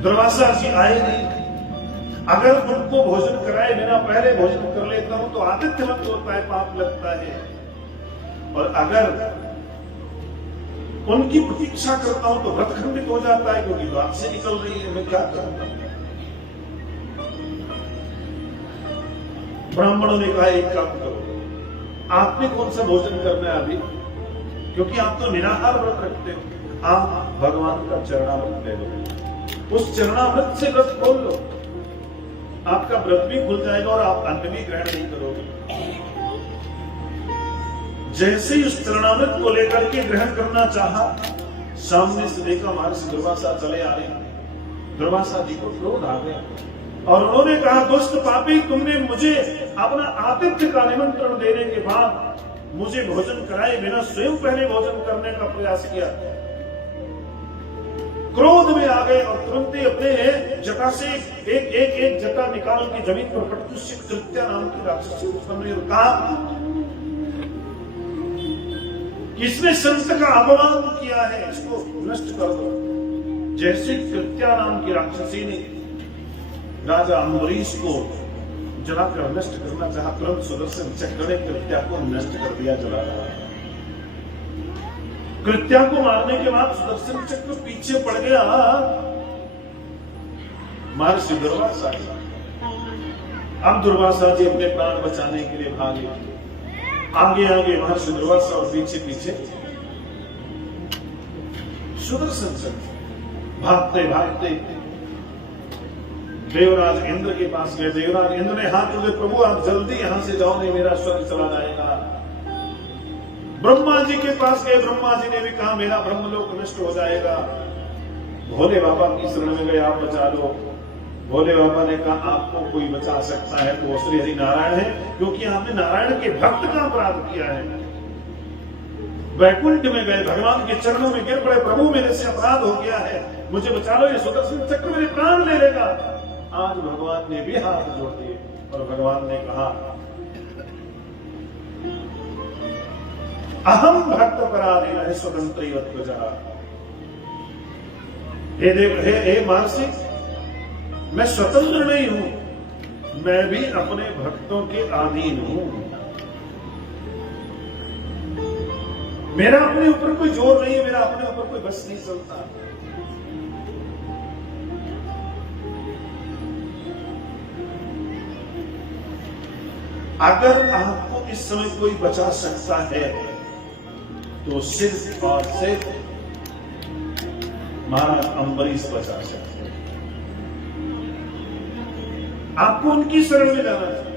दुर्वासा जी आए नहीं। अगर उनको भोजन कराए बिना पहले भोजन कर लेता हूं तो आतिथ्यवत होता है, पाप लगता है। और अगर उनकी प्रतीक्षा करता हूं तो व्रत खंडित हो जाता है, क्योंकि द्वादशी निकल रही है, मैं क्या करूंगा। ब्राह्मणों ने कहा, एक काम करो, आपने कौन सा भोजन करना है अभी, क्योंकि आप तो निराहार व्रत रखते हो, आप भगवान का चरणामृत ले लो, उस चरणामृत से व्रत खोल लो, आपका व्रत भी खुल जाएगा और आप अन्न भी ग्रहण नहीं करोगे। जैसे ही उस चरणामृत को लेकर के ग्रहण करना चाहा, सामने से देखा महर्षि दुर्वासा चले आ रहे। दुर्वासा जी को क्रोध आ गया और उन्होंने कहा, दुष्ट पापी, तुमने मुझे अपना आतिथ्य का निमंत्रण देने के बाद मुझे भोजन कराए बिना स्वयं पहले भोजन करने का प्रयास किया। क्रोध में आ गए और तुरंत ही अपने जटा से एक जटा निकाल के जमीन पर पटक उससे कृत्या नाम की राक्षसी उत्पन्न हुई और कहा, इसने संत का अपमान किया है, इसको नष्ट कर दो। जैसे कृत्या नाम की राक्षसी ने राजा अम्बरीश को जलाकर नष्ट करना चाहा, तुरंत सुदर्शन चक्र ने कृत्या को नष्ट कर दिया, जला रहा। कृत्या को मारने के बाद सुदर्शन चक्र पीछे पड़ गया महर्षि दुर्वासा। अब दुर्वासा जी अपने प्राण बचाने के लिए भागे, आगे आगे महर्षि दुर्वासा और पीछे पीछे सुदर्शन चक्र। भागते भागते देवराज इंद्र के पास गए। देवराज इंद्र ने हाथ जोड़े, प्रभु आप जल्दी यहां से जाओ, नहीं मेरा स्वर्ग चला जाएगा। ब्रह्मा जी के पास गए, ब्रह्मा जी ने भी कहा मेरा ब्रह्मलोक नष्ट हो जाएगा। भोले बाबा की शरण में गए, आप बचा लो। भोले बाबा ने कहा आपको कोई बचा सकता है तो वो श्री हरि नारायण है, क्योंकि आपने नारायण के भक्त का अपराध किया है। वैकुंठ में गए, भगवान के चरणों में गिर पड़े, प्रभु मेरे से अपराध हो गया है, मुझे बचा लो, ये सुदर्शन चक्र मेरे प्राण ले लेगा। आज भगवान ने भी हाथ जोड़ दिए और भगवान ने कहा अहम भक्त पराधीन है स्वतंत्र। हे महर्षि, मैं स्वतंत्र नहीं हूं, मैं भी अपने भक्तों के अधीन हूं। मेरा अपने ऊपर कोई जोर नहीं है, मेरा अपने ऊपर कोई बस नहीं चलता। अगर आपको इस समय कोई बचा सकता है तो सिर्फ और सिर्फ महाराज अम्बरीश बचा सकते हैं। आपको उनकी शरण में जाना चाहिए।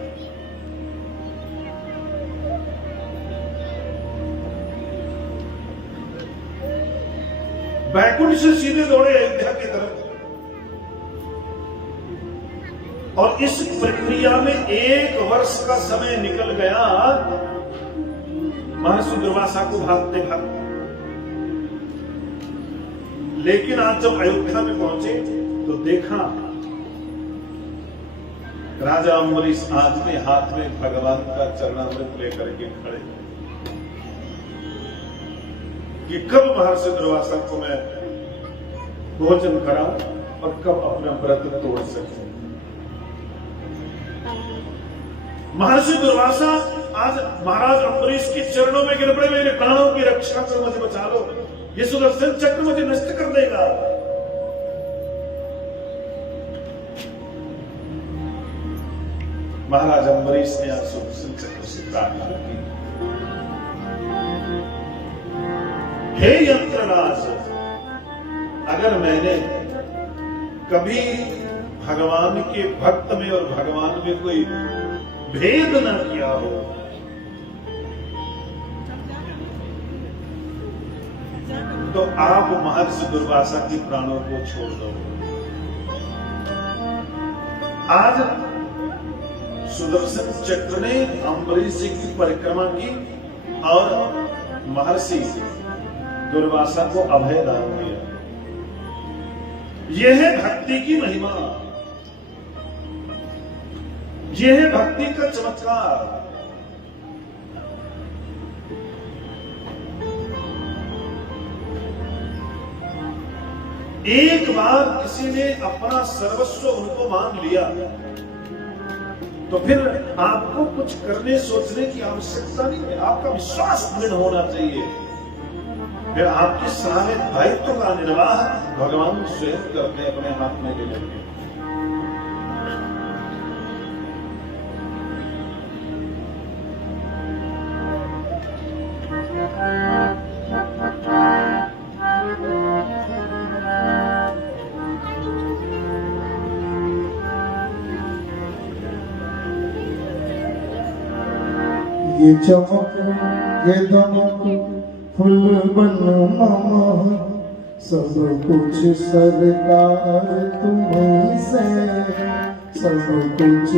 बैकुंठ से सीधे दौड़े अयोध्या की तरफ, और इस प्रक्रिया में 1 वर्ष का समय निकल गया महर्षि दुर्वासा को भागते भागते। लेकिन आज जब अयोध्या में पहुंचे तो देखा राजा अम्बरीश आज में हाथ में भगवान का चरणामृत लेकर के खड़े कि कब महर्षि दुर्वासा को मैं भोजन कराऊं और कब अपना व्रत तोड़ सकूं। महर्षि दुर्वासा आज महाराज अम्बरीश के चरणों में गिर पड़े, मेरे प्राणों की रक्षा कर, मुझे बचा लो, ये सुदर्शन चक्र मुझे नष्ट कर देगा। महाराज अम्बरीश ने आज सुदर्शन चक्र से प्रार्थना की, हे यंत्रराज, अगर मैंने कभी भगवान के भक्त में और भगवान में कोई भेद न किया हो, तो आप महर्षि दुर्वासा के प्राणों को छोड़ दो। आज सुदर्शन चक्र ने अम्बरीश जी की परिक्रमा की और महर्षि दुर्वासा को अभय दान दिया। यह है भक्ति की महिमा, यह है भक्ति का चमत्कार। एक बार किसी ने अपना सर्वस्व उनको मांग लिया तो फिर आपको कुछ करने सोचने की आवश्यकता नहीं है, आपका विश्वास दृढ़ होना चाहिए। फिर आपके सारे दायित्व का निर्वाह भगवान स्वयं करते अपने हाथ में ले लेंगे। ये चमक ये दमक फूल बन मामा, सब कुछ सरकार तुम्हीं से, सब कुछ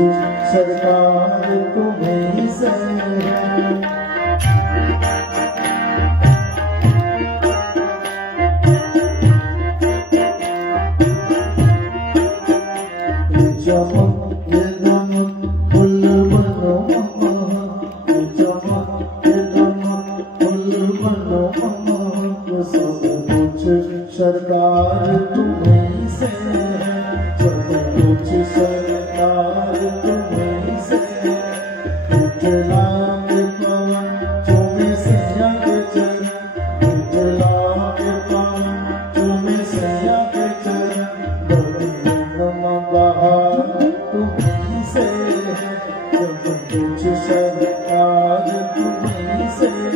सरकार तुम्हीं से। सरकार तुम्हीं से है, सब कुछ सरकार तुम्हीं से है। उठला के पवन चूमे सैया के चरण, उठला के पवन चूमे सैया के चरण। बदन बहार तुम्हीं से है, सब कुछ सरकार तुम्हीं से है।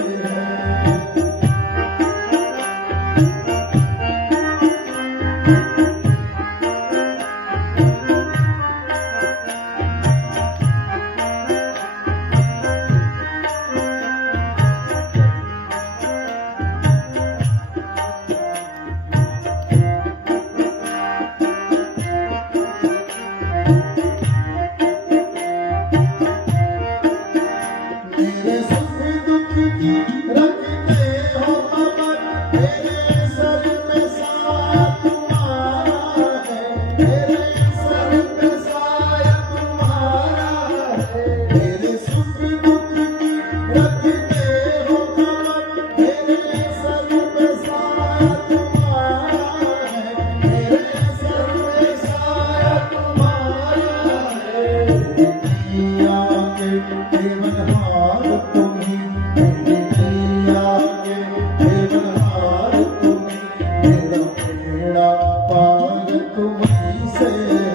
मेरे सुख दुख की रखते हो खबर, मेरे सर पे साया तुम्हारा है, मेरे सर पे साया तुम्हारा है। मेरे सुख दुख की रखते हो खबर, मेरे सर पे साया तुम्हारा है, मेरे सर पे साया तुम्हारा है। दुनिया के देवनहार तुम्हीं, दुनिया के देवनहार तुम्हीं, मेरा बेड़ा पार तुम्हीं से है,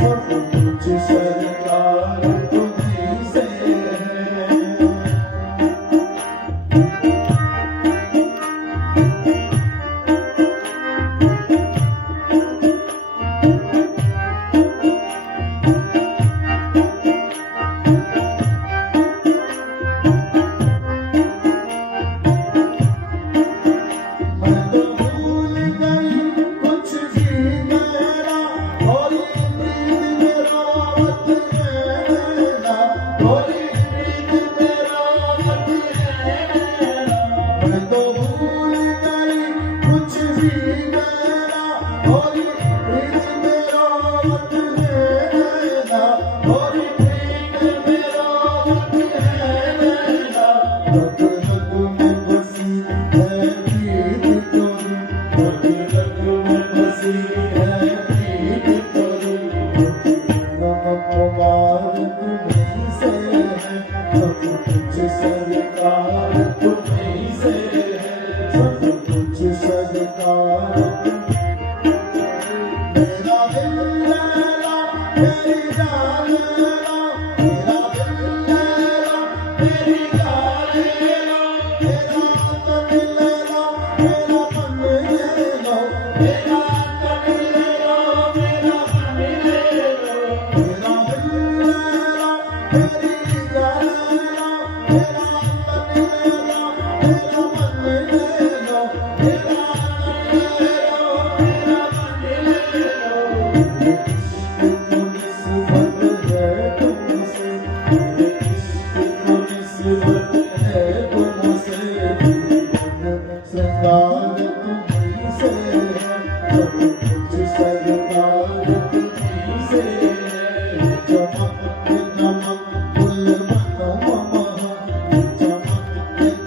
सब कुछ सरकार तुम्हीं से है। मैं तो भूल गई कुछ भी मेरा, कोई प्रीत मेरा मत लेना, कोई प्रीत मेरा मत लेना। मैं तो भूल गई कुछ भी मेरा, कोई प्रीत मेरा मत लेना, कोई प्रीत मेरा मत लेना। रग रग में बसी है प्रीत तोरी, रग रग में बसी है प्रीत तोरी। नमक कुमार तुम्हीं से है, सब कुछ सरकार तुम्हीं से है, सब कुछ सरकार। मेरा दिल लैला मेरी जान लैला, मेरा दिल लैला मेरी जान लैला, मेरा तन लैला मेरा मन लैला, मेरा तन लैला मेरा मन लैला। मेरा दिल लैला मेरी जान लैला, मेरा तन लैला मेरा मन लैला, मेरा तन लैला मेरा मन लैला। इश्क को निस्बत है तुमसे, मेरे इश्क को निस्बत है तुमसे। जीवन श्रृंगार तुम्हीं से है, सब कुछ सरकार तुम्हीं से है। चमक नमक फूल बनो महा, चमक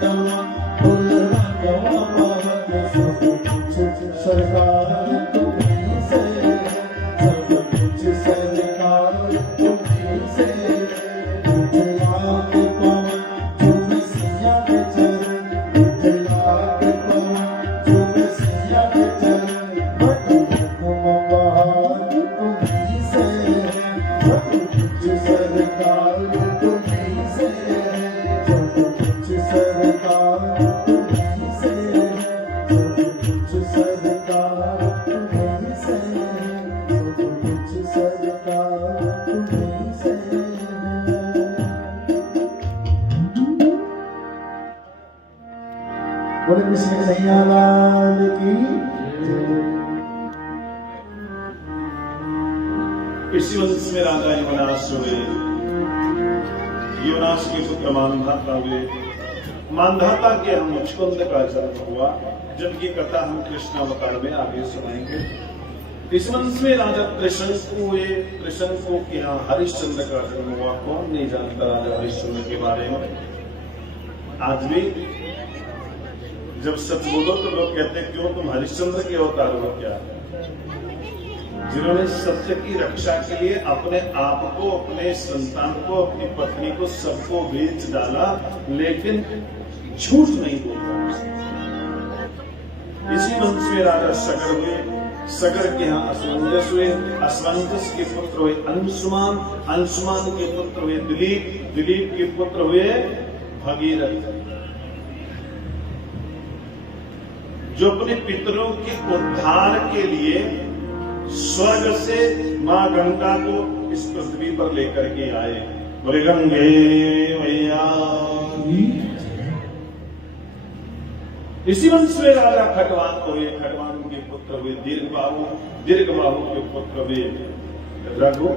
नमक फूल बनो महा। सब कुछ सरकार तुम्हीं से है, सब कुछ सरकार तुम्हीं से है। उठला के पवन चूमे सैया के चरण, उठला के पवन चूमे सैया के चरण। बदन बहार तुम्हीं से है, सब कुछ सरकार तुम्हीं से है, सब कुछ सरकार तुम्हीं से है, सब कुछ सरकार तुम्हीं से है, सब कुछ सरकार तुम्हीं से है। बोले कृष्ण कन्हैया लाल की जय। इसी वंश में राजा यमराज हुए। यमराज के पुत्र मानधाता हुए। मानधाता के हम मुचकुंद का जन्म हुआ, जिनकी कथा हम कृष्णावतार में आगे सुनाएंगे। इस वंश में राजा त्रिशंकु हुए। त्रिशंकु के यहाँ हरिश्चंद्र का जन्म हुआ। कौन नहीं जानता राजा हरिश्चंद्र के बारे में? आज भी जब सच बोलो तो लोग कहते हैं क्यों तुम हरिश्चंद्र के अवतार हो क्या? जिन्होंने सत्य की रक्षा के लिए अपने आप को, अपने संतान को, अपनी पत्नी को, सबको बेच डाला, लेकिन झूठ नहीं बोलता। इसी वंश में राजा सगर हुए। सगर के यहाँ असमंजस हुए। असमंजस के पुत्र हुए अंशुमान। अंशुमान के पुत्र हुए दिलीप। दिलीप के पुत्र हुए भगीरथ, जो अपने पितरों के उद्धार के लिए स्वर्ग से मां गंगा को इस पृथ्वी पर लेकर के आए। बोले गंगे मैया। इसी वंश में राजा खटवान हुए। खटवान के पुत्र हुए दीर्घबाहु। दीर्घबाहु के पुत्र हुए रघु।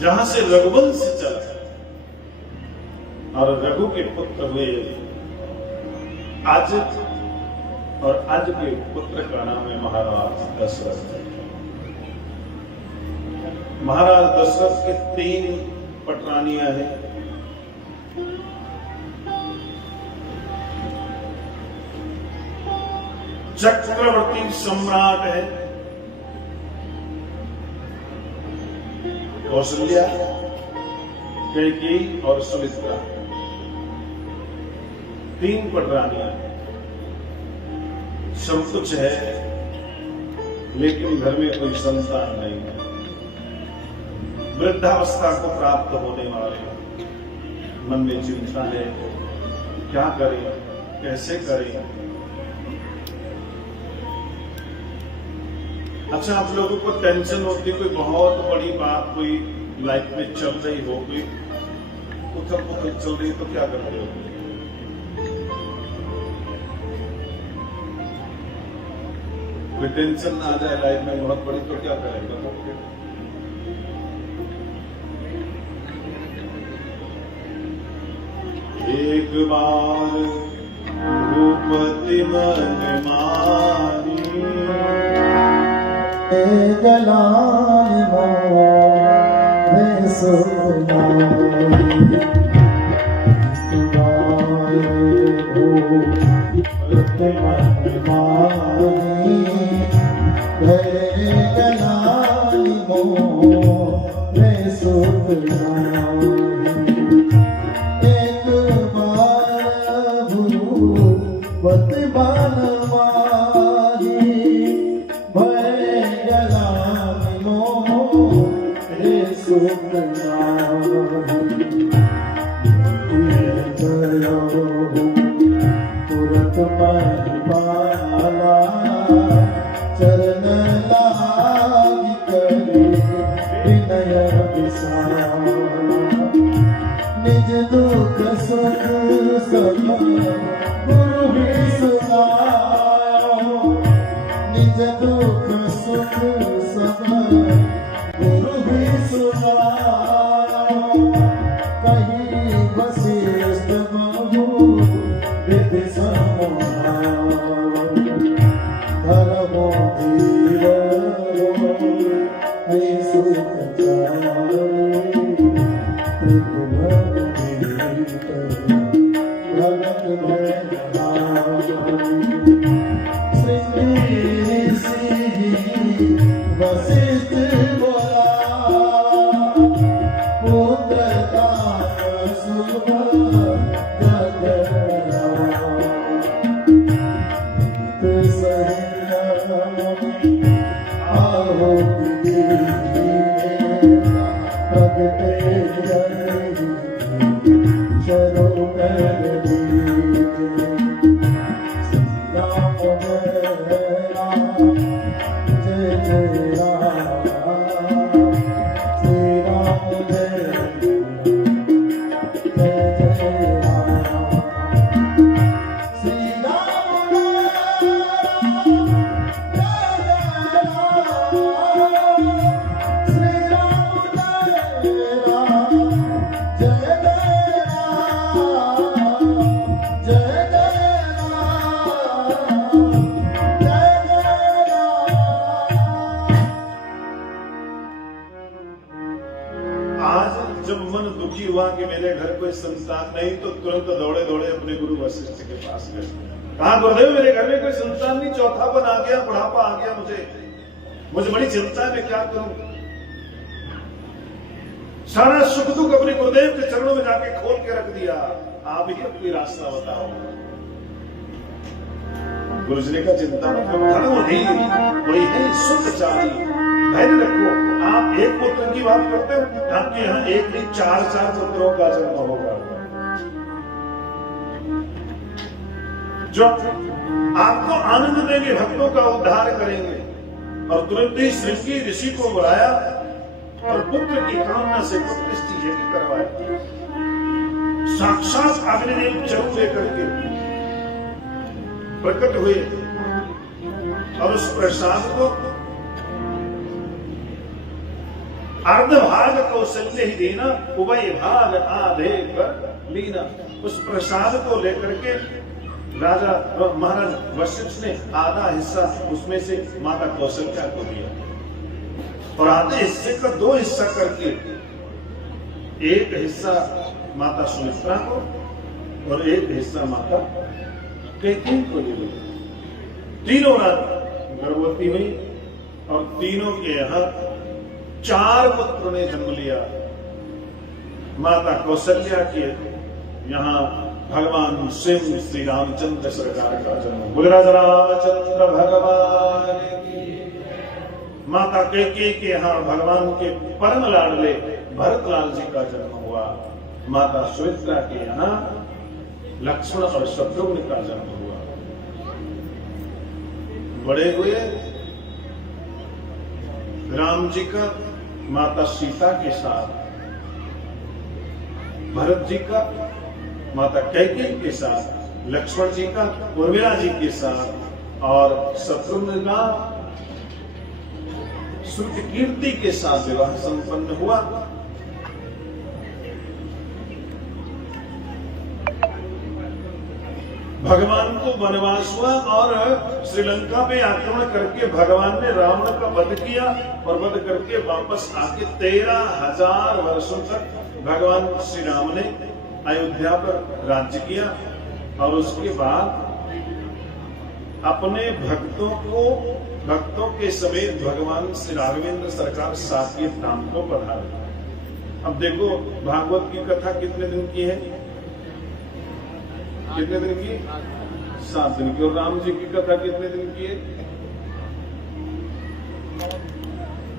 जहां से रघुवंश चला, और रघु के पुत्र हुए अज, और अज के पुत्र का नाम है महाराज दशरथ। महाराज दशरथ के 3 पटरानियां हैं। चक्रवर्ती सम्राट है कौशल्या, कैकेयी और सुमित्रा। 3 पटरानियां। सब कुछ है, लेकिन घर में कोई संतान नहीं है। वृद्धावस्था को प्राप्त होने वाले, मन में चिंता है, क्या करें, कैसे करें। अच्छा, आप लोगों को टेंशन होती है, कोई बहुत बड़ी बात कोई लाइफ में चल रही हो, कोई उथल पुथल चल रही, तो क्या करते हो? कोई टेंशन ना आ जाए लाइफ में बहुत बड़ी, तो क्या करेगा? एक बार भूपति मन मानी, जलाल मोह सुनाई। भूपति मन मानी, जलाल मोह सुनाई। एक बार भूपति मन तुरंत महिमाला चरण लागी करी विनय विसारा। निज दुख सुख सब गुरु ही सुनायो। निज दुख सुख सब गुरु ही सुनायो। कहीं वशिष्ठ बहु विधि समूहायो। धर्मो धीरो हरि सुख चारि। त्रिभुवन भीतर भगत भय वशिष्ठ बोला, पुत्र दान शुभ जगरा। आओ प्रगटे चलो जय जय राम। हुआ कि मेरे घर कोई संतान नहीं, तो तुरंत दौड़े दौड़े अपने गुरु वशिष्ठ के पास गए। कहा गुरुदेव मेरे घर में कोई संतान नहीं, चौथापन आ गया, बुढ़ापा आ गया, मुझे बड़ी चिंता है, मैं क्या करूं। सारा सुख दुख अपने गुरुदेव के चरणों में जाके खोल के रख दिया। आप ही कोई रास्ता बताओ। गुरु जी ने कहा चिंता मत करो, धर्मधीर वही है सुखचारी, धैर्य रखो। आप एक पुत्र की बात करते हो, आपके यहाँ एक नहीं 4 पुत्रों का जन्म होगा, जो आपको आनंद देंगे, भक्तों का उद्धार करेंगे। और तुरंत ही श्रृंगी ऋषि को बुलाया और पुत्र की कामना से पुत्रष्टि यज्ञ करवाया। साक्षात अग्निदेव चरु लेकर के प्रकट हुए और उस प्रसाद को अर्धभाग कौशल्य ही देना, उभय भाग आधे कर लीना। उस प्रसाद को लेकर के राजा महाराज वशिष्ठ ने आधा हिस्सा उसमें से माता कौशल्या को दिया और आधे हिस्से का 2 हिस्सा करके एक हिस्सा माता सुमित्रा को और एक हिस्सा माता कैकेयी को दिया। तीनों रात गर्भवती हुई और तीनों के यहाँ 4 पुत्र ने जन्म लिया। माता कौशल्या के यहाँ भगवान शिव श्री रामचंद्र सरकार का जन्म। गुरुराज रामचंद्र भगवान की। माता कैकेयी के यहाँ भगवान के परम लाडले भरतलाल जी का जन्म हुआ। माता सुमित्रा के यहाँ लक्ष्मण और शत्रुघ्न का जन्म हुआ। बड़े हुए राम जी का माता सीता के साथ, भरत जी का माता कैकेयी के साथ, लक्ष्मण जी का उर्मिला जी के साथ और शत्रुघ्न का श्रुतकीर्ति के साथ विवाह संपन्न हुआ। भगवान को वनवास हुआ और श्रीलंका पे आक्रमण करके भगवान ने रावण का वध किया और वध करके वापस आके 13,000 वर्षों तक भगवान श्री राम ने अयोध्या पर राज्य किया। और उसके बाद अपने भक्तों के समेत भगवान श्री राघवेंद्र सरकार साकेत धाम को पधारे। अब देखो भागवत की कथा कितने दिन की है? कितने दिन की? 7 दिन की। और राम जी की कथा कितने दिन की है?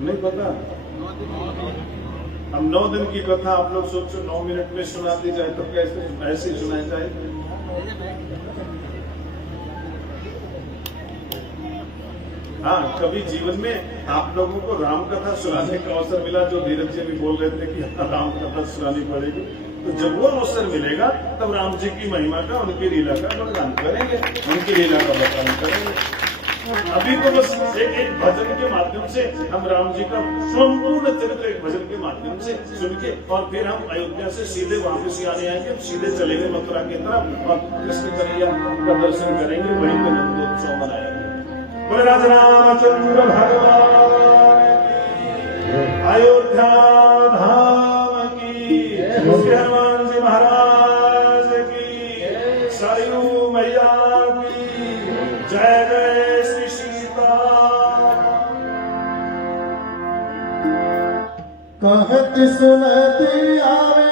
नहीं पता। अब 9 दिन की कथा आप लोग सोचो 9 मिनट में सुना दी जाए तो कैसे ऐसे सुनाई जाए? हाँ, कभी जीवन में आप लोगों को राम कथा सुनाने का अवसर मिला, जो धीरज जी भी बोल रहे थे कि राम कथा सुनानी पड़ेगी, तो जब वो अवसर मिलेगा तब राम जी की महिमा का, उनकी लीला का वर्णन करेंगे, उनकी लीला का वर्णन करेंगे। अभी तो बस एक भजन के माध्यम से हम राम जी का संपूर्ण चरित्र एक भजन के माध्यम से सुन के और फिर हम अयोध्या से सीधे वापस आने आएंगे। सीधे चलेंगे मथुरा की तरफ और कृष्ण कन्हैया का दर्शन करेंगे, वहीं पे नंदोत्सव मनाएंगे। गुरुराज रामचंद्र भगवान की, अयोध्या धाम की, हनुमान जी महाराज की, सरयू मैया की जय जय। श्री सीता कहत सुनत आवे,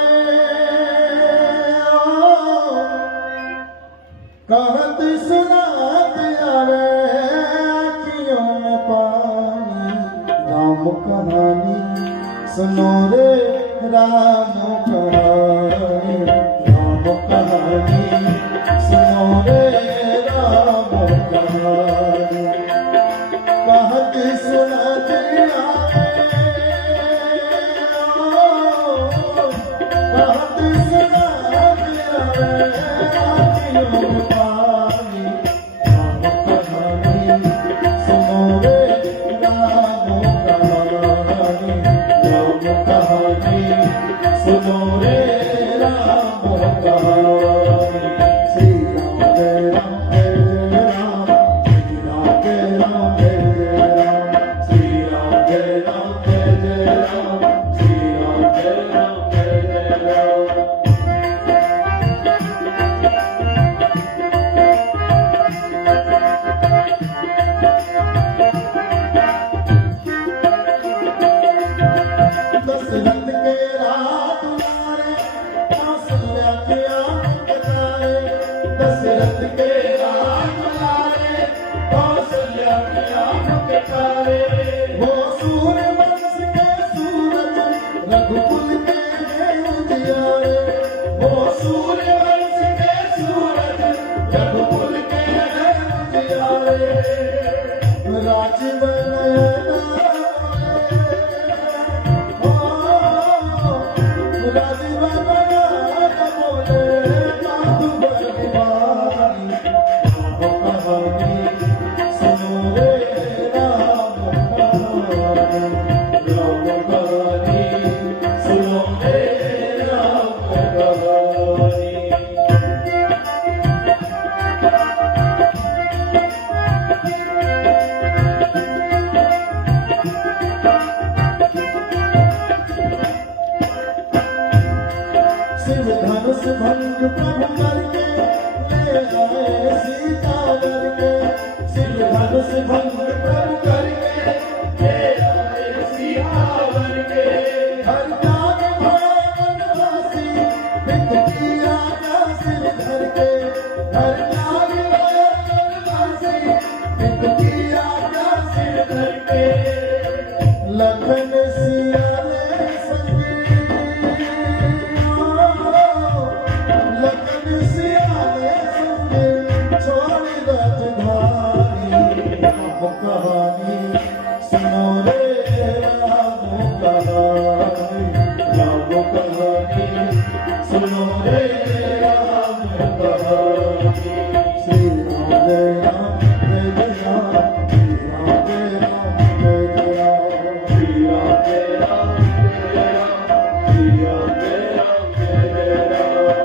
कहत सुनत आवे राम कहानी, सुनो रे राम कहानी, राम कहानी सुनो रे राम कहानी। कहत सुनत आवे, कहत सुनत आवे राम कहानी, राम कहानी सुनो रे राम कहानी, सुनो रे राम कहानी। दशरथ के राम लाए, कौशल्या की आंख के तारे। वो सूर्यवंश के सूरज, रघुकुल के हैं उजियारे। वो सूर्यवंश के सूरज, रघुकुल के हैं उजियारे। राजवन धनुष भंग प्रभु करके ले आए सीता करके। शिव धनुष भंग प्रभु करके ले आए सीता करके। हर त्याग भय वनवासी, हित की आज्ञा सिर धर के। हर त्याग भय वनवासी, हित की आज्ञा सिर धर के। लखन सिया ने संगी, लखन सिया ने संगे छोड़ राजधानी। राम कहानी सुनो रे राम कहानी। राम कहानी सुनो रे राम कहानी। श्री राम जय राम जय राम, श्री राम जय राम जय राम, श्री राम जय राम जय राम, श्री राम जय राम जय राम।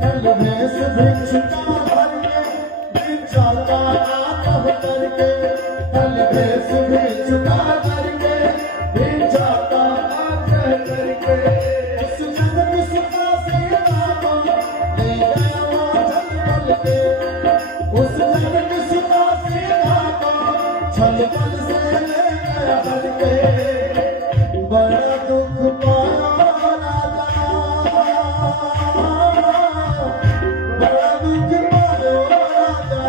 कल भेष भिक्षुका भर के, भिक्षा का आग्रह करके। कल भेष भिक्षुका भर के, भिक्षा का आग्रह करके। उस जगत सुखा सीता को ले गया वो छल बल के। उस जगत सुखा सीता को छल बल से ले गया हर के। बड़ा दुख पाया राजा, बड़ा दुख पाया राजा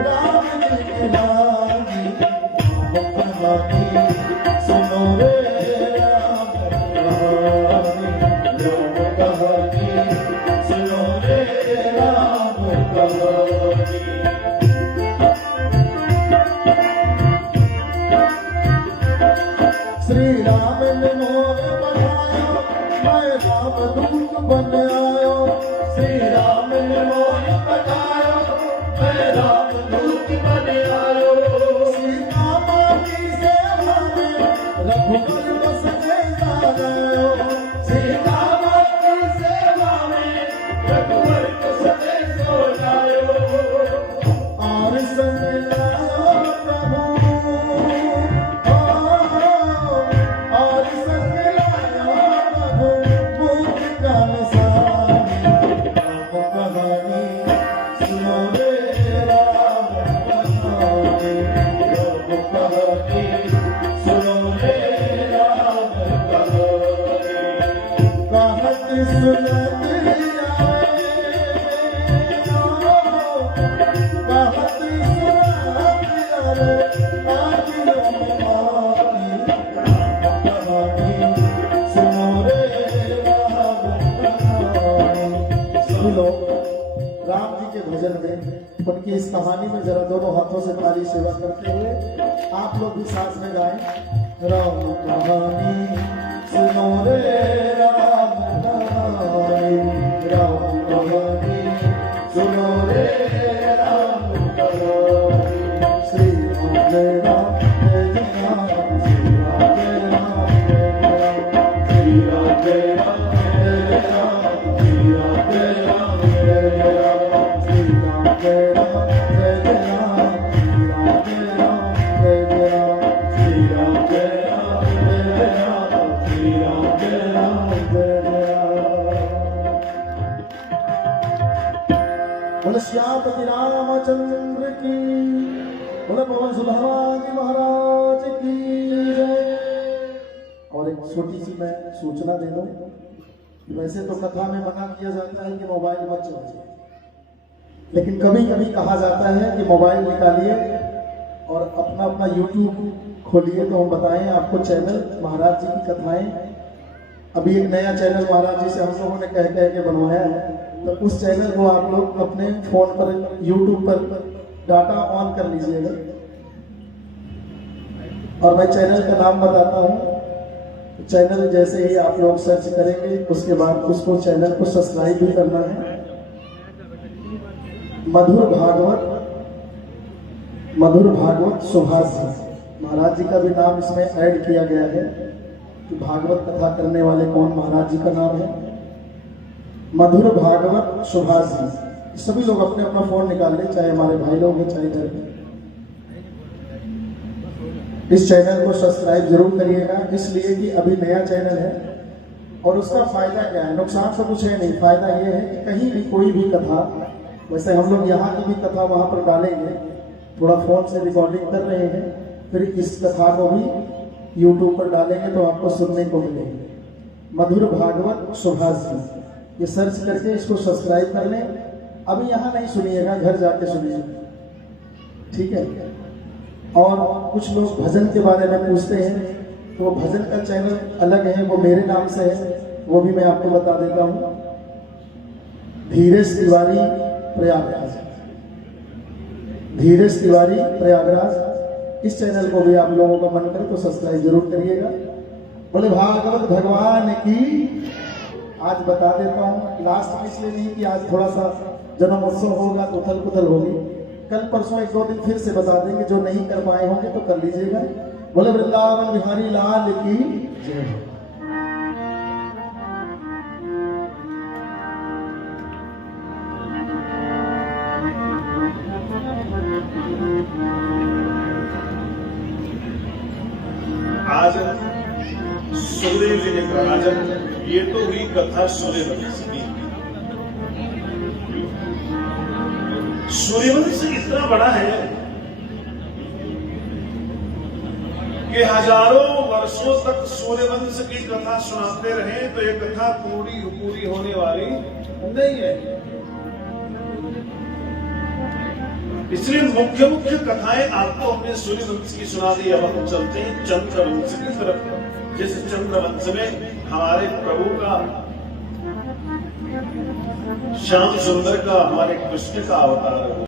राम जी के लागी। राम कहानी सुनो रे राम कहानी। राम कहानी सुनो रे राम कहानी। श्री राम ने मोह बढ़ायो, मैं राम दूत बन आयो। श्री राम ने मोह बढ़ायो, मैं राम दूत बन आयो। सीता माँ की सेवा में रघुकुल को सजे सारायो। सीता माँ की सेवा में रघुकुल को सजे सोनायो। और संग लायो प्रभु, और संग लायो प्रभु मुख का निशानी। राम कहानी सुनो रे राम कहानी। राम कहानी सुनो रे राम कहानी। कहत सुनत आए, कहत सुनत आए, आज राम कहानी। राम कहानी सुनो रे राम कहानी। सभी लोग राम जी के भजन में, उनकी इस कहानी में जरा दोनों हाथों से ताली सेवा करते हुए आप लोग भी साथ में गाएं। राम कहानी सुनो रे राम कहानी। राम कहानी सुनो रे राम कहानी। श्री राम जय राम जय राम, श्री राम जय राम जय राम, श्री राम जय राम जय राम, श्री राम जय राम जय राम, श्री राम जय राम जय राम, श्री राम जय राम जय राम, श्री राम जय राम जय राम, श्री राम जय राम जय राम। बोले श्यामपति रामचंद्र की, बोले पवन सुधामा जी महाराज की जय। और एक छोटी सी मैं सूचना दे दूं, वैसे तो कथा में मना किया जाता है कि मोबाइल मत चलाइए, लेकिन कभी कभी कहा जाता है कि मोबाइल निकालिए और अपना अपना YouTube खोलिए, तो हम बताएं आपको चैनल महाराज जी की कथाएं। अभी एक नया चैनल महाराज जी से हम लोगों ने कह के बनवाया है, तो उस चैनल को आप लोग अपने फोन पर YouTube पर डाटा ऑन कर लीजिएगा। और मैं चैनल का नाम बताता हूँ। चैनल जैसे ही आप लोग सर्च करेंगे, उसके बाद उसको चैनल को सब्सक्राइब भी करना है। मधुर भागवत सुभाष जी महाराज जी का भी नाम इसमें ऐड किया गया है कि भागवत कथा करने वाले कौन, महाराज जी का नाम है मधुर भागवत सुभाष जी। सभी लोग अपने अपना फोन निकाल लें, चाहे हमारे भाई लोग हैं चाहे घर में। इस चैनल को सब्सक्राइब जरूर करिएगा, इसलिए कि अभी नया चैनल है। और उसका फायदा क्या है, नुकसान तो कुछ है नहीं। फायदा ये है कि कहीं भी कोई भी कथा, वैसे हम लोग यहाँ की भी कथा वहां पर डालेंगे, थोड़ा फोन से रिकॉर्डिंग कर रहे हैं, फिर इस कथा को भी YouTube पर डालेंगे तो आपको सुनने को मिलेगी। मधुर भागवत सुभाष जी, ये सर्च करके इसको सब्सक्राइब कर लें। अभी यहाँ नहीं सुनिएगा, घर जाके सुनिएगा, ठीक है। और कुछ लोग भजन के बारे में पूछते हैं, तो भजन का चैनल अलग है, वो मेरे नाम से है, वो भी मैं आपको बता देता हूँ। धीरेश तिवारी प्रयागराज, धीरेश तिवारी प्रयागराज, इस चैनल को भी आप लोगों का मन करे तो सब्सक्राइब जरूर करिएगा। बोले भागवत भगवान की। आज बता देता हूँ, लास्ट में इसलिए नहीं कि आज थोड़ा सा जन्मोत्सव होगा तो उथल पुथल होगी, कल परसों एक दो दिन फिर से बता देंगे, जो नहीं कर पाए होंगे तो कर लीजिएगा। बोले वृंदावन बिहारी लाल की जय। आज सुखदेव जी ने कहा, जब ये तो हुई कथा सूर्यवंश की। सूर्यवंश इतना बड़ा है कि हजारों वर्षों तक सूर्यवंश की कथा सुनाते रहे तो ये कथा पूरी होने वाली नहीं है। इसलिए मुख्य कथाएं आपको अपने सूर्यवंश की सुना दी। अब हम चलते हैं चंद्रवंश की तरफ। जिस चंद्रवंश में हमारे प्रभु का, श्याम सुंदर का, हमारे कृष्ण का अवतार है।